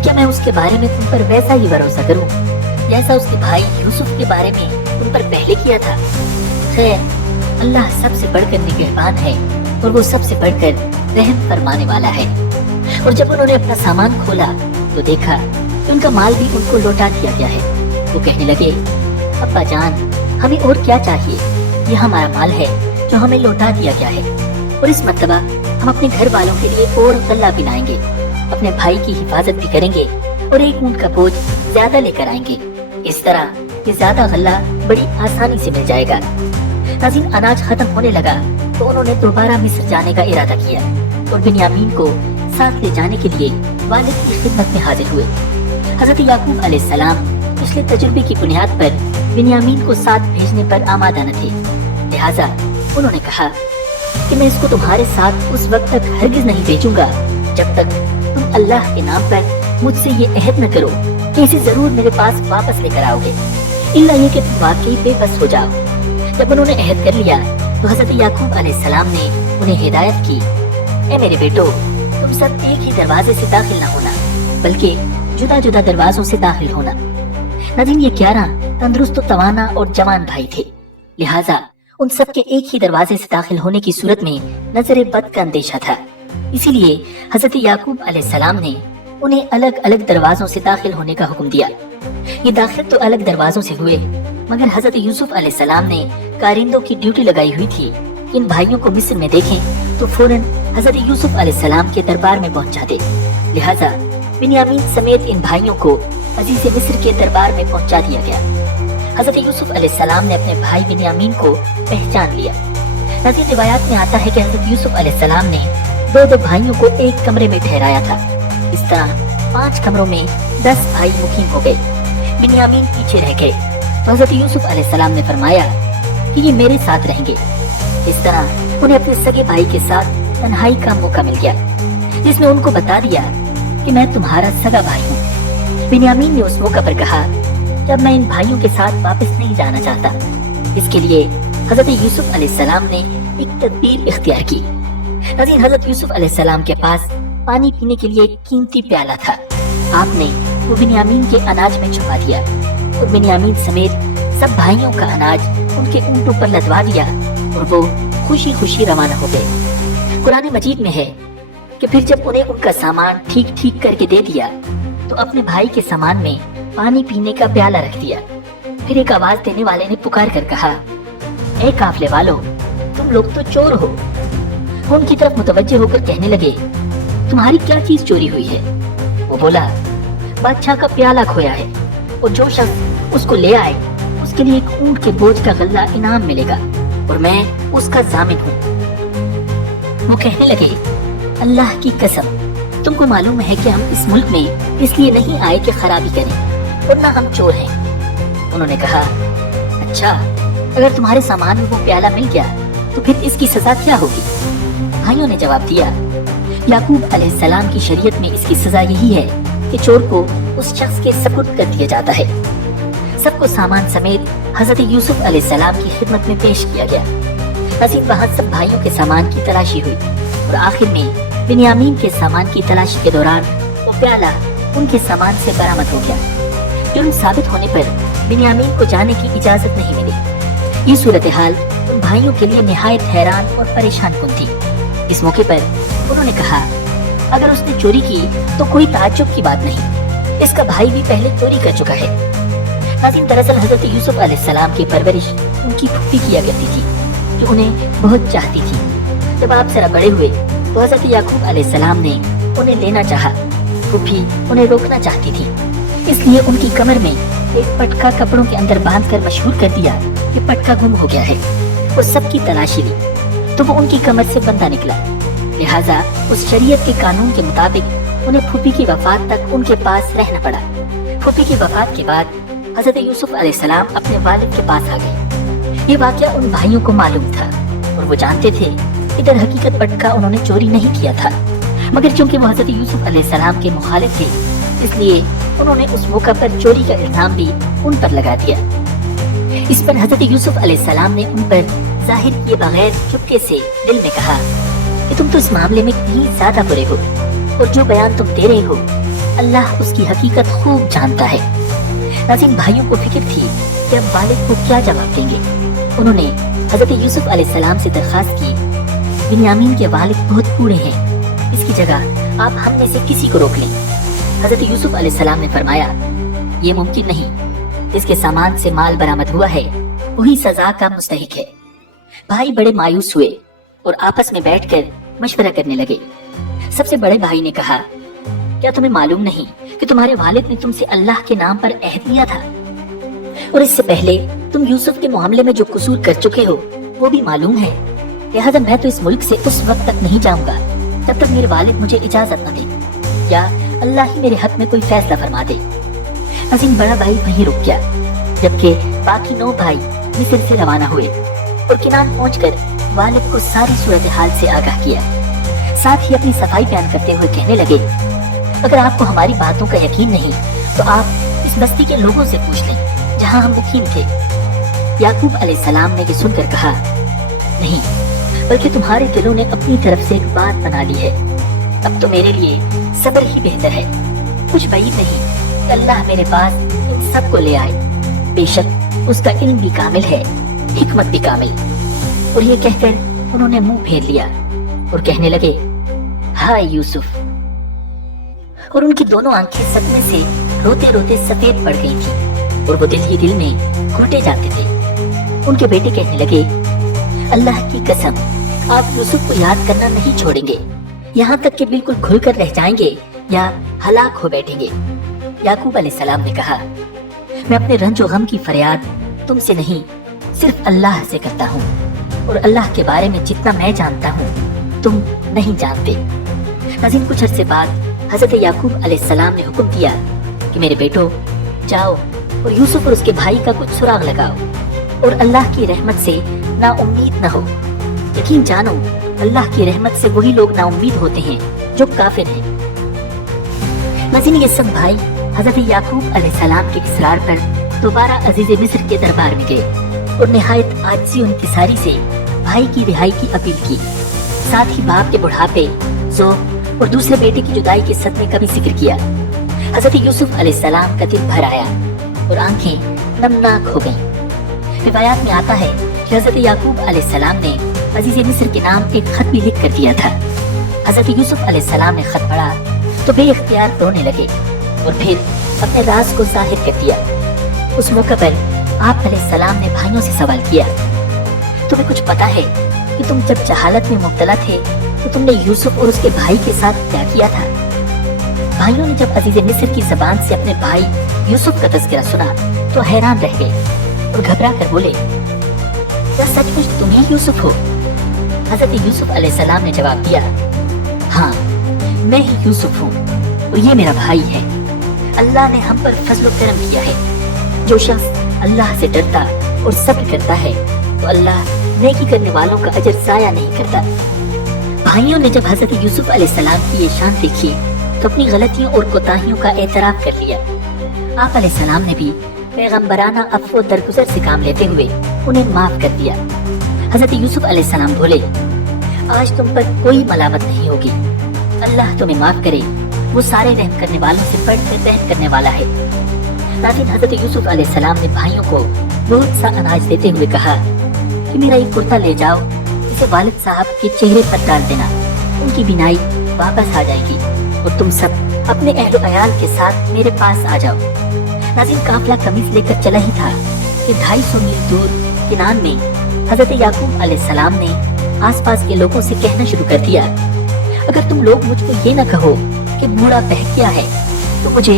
क्या मैं उसके बारे में तुम पर वैसा ही भरोसा करूं जैसा उसके भाई यूसुफ के बारे में तुम पर पहले किया था? खैर, अल्लाह सबसे बढ़कर निगहबान है और वो सबसे बढ़कर रहम फरमाने वाला है। और जब उन्होंने अपना सामान खोला तो देखा कि उनका माल भी उनको लौटा दिया गया है। वो कहने लगे, अब्बा जान, हमें और क्या चाहिए? ये हमारा माल है जो हमें लौटा दिया गया है और इस मर्तबा हम अपने घर वालों के लिए और गल्ला भी लाएंगे, अपने भाई की हिफाजत भी करेंगे और एक ऊंट का बोझ ज्यादा लेकर आएंगे। इस तरह ये ज्यादा गल्ला बड़ी आसानी से मिल जाएगा। नाज़रीन, अनाज खत्म होने लगा तो उन्होंने दोबारा मिस्र जाने का इरादा किया और बिन्यामीन को साथ ले जाने के लिए वालिद की खिदमत में हाजिर हुए। हजरत याकूब अलैहिस्सलाम पिछले तजुर्बे की बुनियाद पर बिन्यामीन को साथ भेजने पर आमादा न थे, लिहाजा उन्होंने कहा कि मैं इसको तुम्हारे साथ उस वक्त तक हरगिज नहीं भेजूंगा जब तक तुम अल्लाह के नाम पर मुझसे ये अहद न करो कि इसे जरूर मेरे पास वापस लेकर आओगे, इल्ला ये कि तुम वाकई बेबस हो जाओ। जब उन्होंने अहद कर लिया तो हजरत याकूब अलैहिस्सलाम ने उन्हें हिदायत की, ए मेरे बेटो, तुम सब एक ही दरवाजे से दाखिल न होना, बल्कि जुदा जुदा दरवाजों से दाखिल होना। नाज़रीन, ये 11 तंदुरुस्त तवाना और जवान भाई थे, लिहाजा उन सब के एक ही दरवाजे से दाखिल होने की सूरत में नजर बद का अंदेशा था। इसीलिए हजरत याकूब अलैहिस्सलाम ने उन्हें अलग अलग दरवाजों से दाखिल होने का हुक्म दिया। ये दाखिल तो अलग दरवाजों से हुए, मगर हजरत यूसुफ अलैहिस्सलाम ने कारिंदों की ड्यूटी लगाई हुई थी। इन भाइयों को मिस्र में देखें तो फौरन हजरत यूसुफ अलैहिस्सलाम के दरबार में पहुंच जाते। लिहाजा बिन्यामीन समेत इन भाइयों को अजीज मिस्र के दरबार में पहुंचा दिया गया। हजरत यूसुफ अलैहिस्सलाम ने अपने भाई बिन्यामीन को पहचान लिया। नाज़रीन, रिवायात में आता है कि हजरत यूसुफ अलैहिस्सलाम ने दो भाइयों को एक कमरे में ठहराया था। इस तरह 5 कमरों में 10 भाई मुकीम हो गए। बिन्यामीन पीछे रह गए तो हजरत यूसुफ अलैहिस्सलाम ने फरमाया कि ये मेरे साथ रहेंगे। इस तरह उन्हें अपने सगे भाई के साथ तन्हाई का मौका मिल गया, जिसमें उनको बता दिया कि मैं तुम्हारा सगा भाई हूँ। बिन्यामीन ने उस मौका पर कहा कि अब मैं इन भाइयों के साथ वापस नहीं जाना चाहता। इसके लिए हजरत यूसुफ अलैहिस्सलाम ने एक तदबीर इख्तियार की। नाज़रीन, हजरत यूसुफ अलैहिस्सलाम के पास पानी पीने के लिए एक कीमती प्याला था। आपने वो बिन्यामीन के अनाज में छुपा दिया और बिन्यामीन समेत सब भाइयों का अनाज उनके ऊंटों पर लदवा दिया और वो खुशी खुशी रवाना हो गए। कुरान मजीद में है कि फिर जब उन्हें उनका सामान ठीक ठीक करके दे दिया तो अपने भाई के सामान में पानी पीने का प्याला रख दिया। फिर एक आवाज देने वाले ने पुकार कर कहा, ए काफले वालों, तुम लोग तो चोर हो। वो उनकी तरफ मुतवज्जे होकर कहने लगे, तुम्हारी क्या चीज चोरी हुई है? वो बोला, बादशाह का प्याला खोया है और जो शख्स उसको ले आए उसके लिए एक ऊंट के बोझ का गल्ला इनाम मिलेगा और मैं उसका जामिन हूँ। वो कहने लगे, अल्लाह की कसम, तुमको मालूम है कि हम इस मुल्क में इसलिए नहीं आए कि खराबी करें और ना हम चोर हैं। उन्होंने कहा, अच्छा, अगर तुम्हारे सामान में वो प्याला मिल गया तो फिर इसकी सजा क्या होगी? भाइयों ने जवाब दिया, याकूब अलैहिस्सलाम की शरीयत में इसकी सजा यही है कि चोर को उस शख्स के सपुर्द कर दिया जाता है। सबको सामान समेत हजरत यूसुफ अलैहिस्सलाम की खिदमत में पेश किया गया। नाज़रीन, वहाँ सब भाइयों के सामान की तलाशी हुई और आखिर में बिन्यामीन के सामान की तलाशी के दौरान वो प्याला उनके सामान से बरामद हो गया। जुर्म साबित होने पर बिन्यामीन को जाने की इजाजत नहीं मिली। ये सूरत हाल उन भाइयों के लिए निहायत हैरान और परेशान कुन थी। इस मौके पर उन्होंने कहा, अगर उसने चोरी की तो कोई ताज्जुब की बात नहीं, इसका भाई भी पहले चोरी कर चुका है। नाज़रीन, दरअसल हजरत यूसुफ अलैहिस्सलाम की परवरिश उनकी फूफी किया करती थी, जो उन्हें बहुत चाहती थी। जब आप जरा बड़े हुए तो हजरत याकूब अलैहिस्सलाम ने उन्हें लेना चाहा। फूफी उन्हें रोकना चाहती थी, इसलिए उनकी कमर में एक पटका कपड़ों के अंदर बांधकर मशहूर कर दिया कि पटका गुम हो गया है। वो सबकी तलाशी ली तो वो उनकी कमर से बंधा निकला। लिहाजा उस शरीयत के कानून के मुताबिक उन्हें फूफी की वफात तक उनके पास रहना पड़ा। फूफी की वफात के बाद हजरत यूसुफ अलैहिस्सलाम अपने वालिद के पास आ गए। ये वाकया उन भाइयों को मालूम था और वो जानते थे इधर हकीकत पटका उन्होंने चोरी नहीं किया था, मगर चूंकि वो हजरत यूसुफ अलैहिस्सलाम के मुखालिफ थे इसलिए उन्होंने उस मौका पर चोरी का इल्जाम भी उन पर लगा दिया। इस पर हजरत यूसुफ अलैहिस्सलाम ने उन पर जाहिर किए बगैर चुपके से दिल में कहा कि तुम तो इस मामले में कहीं ज्यादा बुरे हो और जो बयान तुम दे रहे हो अल्लाह उसकी हकीकत खूब जानता है। नाज़रीन, भाइयों को फिक्र थी कि अब वालिद को क्या जवाब देंगे। उन्होंने हजरत यूसुफ अलैहिस्सलाम से दरखास्त की, बिन्यामीन के वालिद बहुत बूढ़े हैं, इसकी जगह आप हम में से किसी को रोक लें। हजरत यूसुफ अलैहिस्सलाम ने फरमाया, ये मुमकिन नहीं, जिसके सामान से माल बरामद हुआ है वही सजा का मुस्तहिक है। भाई बड़े मायूस हुए और आपस में बैठकर मशवरा करने लगे। सबसे बड़े भाई ने कहा, क्या तुम्हें मालूम नहीं कि तुम्हारे वालिद ने तुमसे अल्लाह के नाम पर अहद लिया था और इससे पहले तुम यूसुफ के मामले में जो कसूर कर चुके हो वो भी मालूम है। लिहाजा मैं तो इस मुल्क से उस वक्त तक नहीं जाऊंगा जब तक मेरे वालिद मुझे इजाजत न दे या अल्लाह ही मेरे हक में कोई फैसला फरमा दे। नाज़रीन, बड़ा भाई वहीं रुक गया जबकि बाकी 9 भाई मिस्र से रवाना हुए और किनान पहुंचकर वालिद को सारी सूरत हाल से आगाह किया। साथ ही अपनी सफाई बयान करते हुए कहने लगे, अगर आपको हमारी बातों का यकीन नहीं तो आप इस बस्ती के लोगों से पूछ लें जहां हम मुकीम थे। याकूब अलैहिस्सलाम ने ये सुनकर कहा, नहीं, बल्कि तुम्हारे दिलों ने अपनी तरफ से एक बात बना ली है। अब तो मेरे लिए सब्र ही बेहतर है। कुछ بعید नहीं कि अल्लाह मेरे पास इन सब को ले आए। बेशक उसका इल्म भी कामिल है, हिकमत भी कामिल। और ये कहकर उन्होंने मुंह फेर लिया और कहने लगे, हाय यूसुफ। और उनकी दोनों आंखें सदमे से रोते रोते सफेद पड़ गई थी और वो दिल ही दिल में घुटे जाते थे। उनके बेटे कहने लगे, अल्लाह की कसम, आप यूसुफ को याद करना नहीं छोड़ेंगे, यहाँ तक कि बिल्कुल घुल कर रह जाएंगे या हलाक हो बैठेंगे। याकूब अलैहिस्सलाम ने कहा, मैं अपने रंजो गम की फरियाद तुमसे नहीं सिर्फ अल्लाह से करता हूँ और अल्लाह के बारे में जितना मैं जानता हूँ तुम नहीं जानते। नाज़रीन, कुछ अरसे बाद हजरत याकूब अलैहिस्सलाम ने हुक्म दिया कि मेरे बेटो जाओ और यूसुफ और उसके भाई का कुछ सुराग लगाओ और अल्लाह की रहमत से ना उम्मीद न हो। यकीन जानो, अल्लाह की रहमत से वही लोग ना उम्मीद होते हैं जो काफिर हैं। नाज़रीन, ये सब भाई हजरत याकूब अलैहिस्सलाम के इसरार पर दोबारा अजीज मिस्र के दरबार में गए और निहायत आजिज़ी और इंकिसारी से भाई की रिहाई की अपील की। साथ ही बाप के बुढ़ापे, ज़ौक़ और दूसरे बेटे की जुदाई के सदमे का भी जिक्र किया। हजरत यूसुफ अलैहिस्सलाम का दिल भर आया और आंखें नमनाक हो गईं। रिवायात में आता है कि हजरत याकूब अलैहिस्सलाम ने अजीज़ मिस्र के नाम एक खत भी लिख कर दिया था। हजरत यूसुफ अलैहिस्सलाम ने खत पढ़ा तो बेइख्तियार रोने लगे और फिर अपने राज को जाहिर कर दिया। उस मौके पर आप अलैहिस्सलाम ने भाइयों से सवाल किया, तुम्हें कुछ पता है कि तुम जब जहालत में मुब्तला थे तो तुमने यूसुफ और उसके भाई के साथ क्या किया था? भाइयों ने जब अजीज़ मिस्र की ज़बान से अपने भाई यूसुफ का तज़किरा सुना तो हैरान रह गए और घबरा कर बोले, क्या सचमुच तुम ही यूसुफ हो? हजरत यूसुफ अलैहिस्सलाम ने जवाब दिया, हाँ, मैं ही यूसुफ हूँ और ये मेरा भाई है। अल्लाह ने हम पर फज़्ल व करम किया है। जो शख्स अल्लाह से डरता और सब्र करता है तो अल्लाह नेकी करने वालों का अजर ज़ाया नहीं करता। भाइयों ने जब हजरत यूसुफ अलैहिस्सलाम की ये शान देखी तो अपनी गलतियों और कोताहियों का एतराफ़ कर लिया। आप अलैहिस्सलाम ने भी पैगम्बराना अफ़्व दरगुजर से काम लेते हुए उन्हें माफ कर दिया। हजरत यूसुफ अलैहिस्सलाम बोले, आज तुम पर कोई मलामत नहीं होगी, अल्लाह तुम्हें माफ करे, वो सारे रहम करने वालों से बढ़कर रहम करने वाला है। लेकिन हजरत यूसुफ अलैहिस्सलाम ने भाइयों को बहुत सा अनाज देते हुए कहा कि मेरा ये कुर्ता ले जाओ, इसे वालिद साहब के चेहरे पर डाल देना, उनकी बीनाई वापस आ जाएगी और तुम सब अपने अहल अयाल के साथ मेरे पास आ जाओ। नाज़रीन, काफिला कमीज लेकर चला ही था कि 250 मील दूर किनान में हजरत याकूब अलैहिस्सलाम ने आसपास के लोगों से कहना शुरू कर दिया, अगर तुम लोग मुझको ये न कहो कि बूढ़ा बहक गया है तो मुझे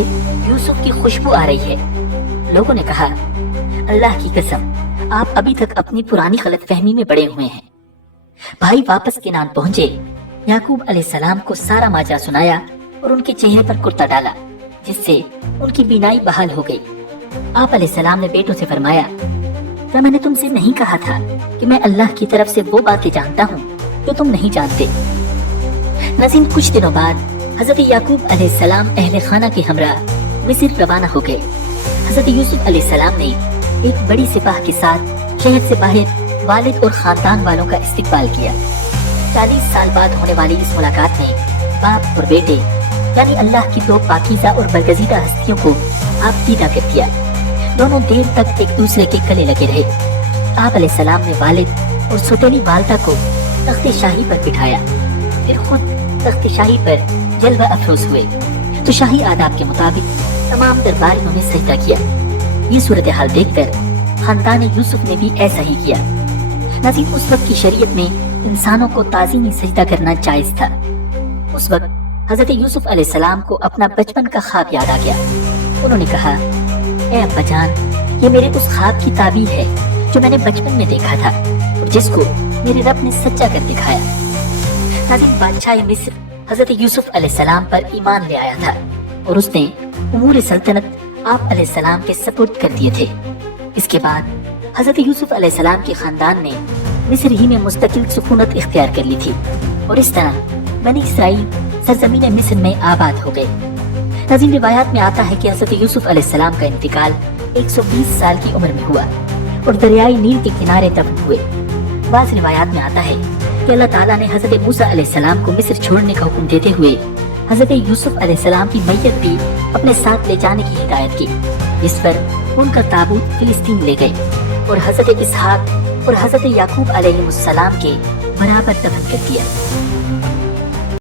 यूसुफ की खुशबू आ रही है। लोगों ने कहा, अल्लाह की कसम, आप अभी तक अपनी पुरानी गलतफहमी में पड़े हुए हैं। भाई वापस किनान पहुंचे, याकूब अलैहिस्सलाम को सारा माजरा सुनाया और उनके चेहरे पर कुर्ता डाला, जिससे उनकी बीनाई बहाल हो गई। आप अलैहिस्सलाम ने बेटों से फरमाया, क्या मैंने तुमसे नहीं कहा था कि मैं अल्लाह की तरफ से वो बातें जानता हूँ जो तुम नहीं जानते? नाज़रीन, कुछ दिनों बाद हजरत याकूब अलैहिस्सलाम अहले खाना के हमरा मिस्र रवाना हो गए। हजरत यूसुफ अलैहिस्सलाम ने एक बड़ी सिपाह के साथ शहर से बाहर वालिद और खानदान वालों का इस्तकबाल किया। 40 साल बाद होने वाली इस मुलाकात में बाप और बेटे यानी अल्लाह की दो पाकीज़ा और बरगज़ीदा हस्तियों को आप दीदा कर दिया। दोनों देर तक एक दूसरे के गले लगे रहे। आप अलैहिस्सलाम ने वालिद और सौतेली वालदा को तख्ते शाही पर बिठाया, फिर खुद तख्ते शाही पर जलवा अफरोज हुए तो शाही आदाब के मुताबिक तमाम दरबारियों ने सजदा किया। ये सूरत हाल देखकर खानदान यूसुफ ने भी ऐसा ही किया। नाज़रीन, उस वक्त की शरीयत में इंसानों को ताज़ीमी सजदा करना जायज था। उस वक्त हजरत यूसुफ अलैहिस्सलाम को अपना बचपन का ख्वाब याद आ गया। उन्होंने कहा, ए अब्बा जान, ये मेरे उस ख्वाब की ताबीर है जो मैंने बचपन में देखा था और जिसको मेरे रब ने सच्चा कर दिखाया। नाज़रीन, बादशाह मिस्र हजरत यूसुफ अलैहिस्सलाम पर ईमान ले आया था और उसने उमूर सल्तनत आप अलैहिस्सलाम के सपुर्द कर दिए थे। इसके बाद हजरत यूसुफ अलैहिस्सलाम के खानदान ने मिस्र ही में मुस्तकिल सुकूनत इख्तियार कर ली थी और इस तरह बनी इसराइल सरजमीन मिस्र में आबाद हो गए। नाज़रीन, रिवायात में आता है कि हजरत यूसुफ अलैहिस्सलाम का इंतकाल 120 साल की उम्र में हुआ और दरियाई नील के किनारे दफन हुए। बाज़ रिवायात में आता है कि अल्लाह ताला ने हजरत मूसा अलैहिस्सलाम को मिस्र छोड़ने का हुक्म देते हुए हजरत यूसुफ अलैहिस्सलाम की मैयत भी अपने साथ ले जाने की हिदायत की, जिस पर उनका ताबूत फिलिस्तीन ले गए और हजरत इसहाक और हजरत याकूब अलैहिस्सलाम के बराबर दफन कर दिया।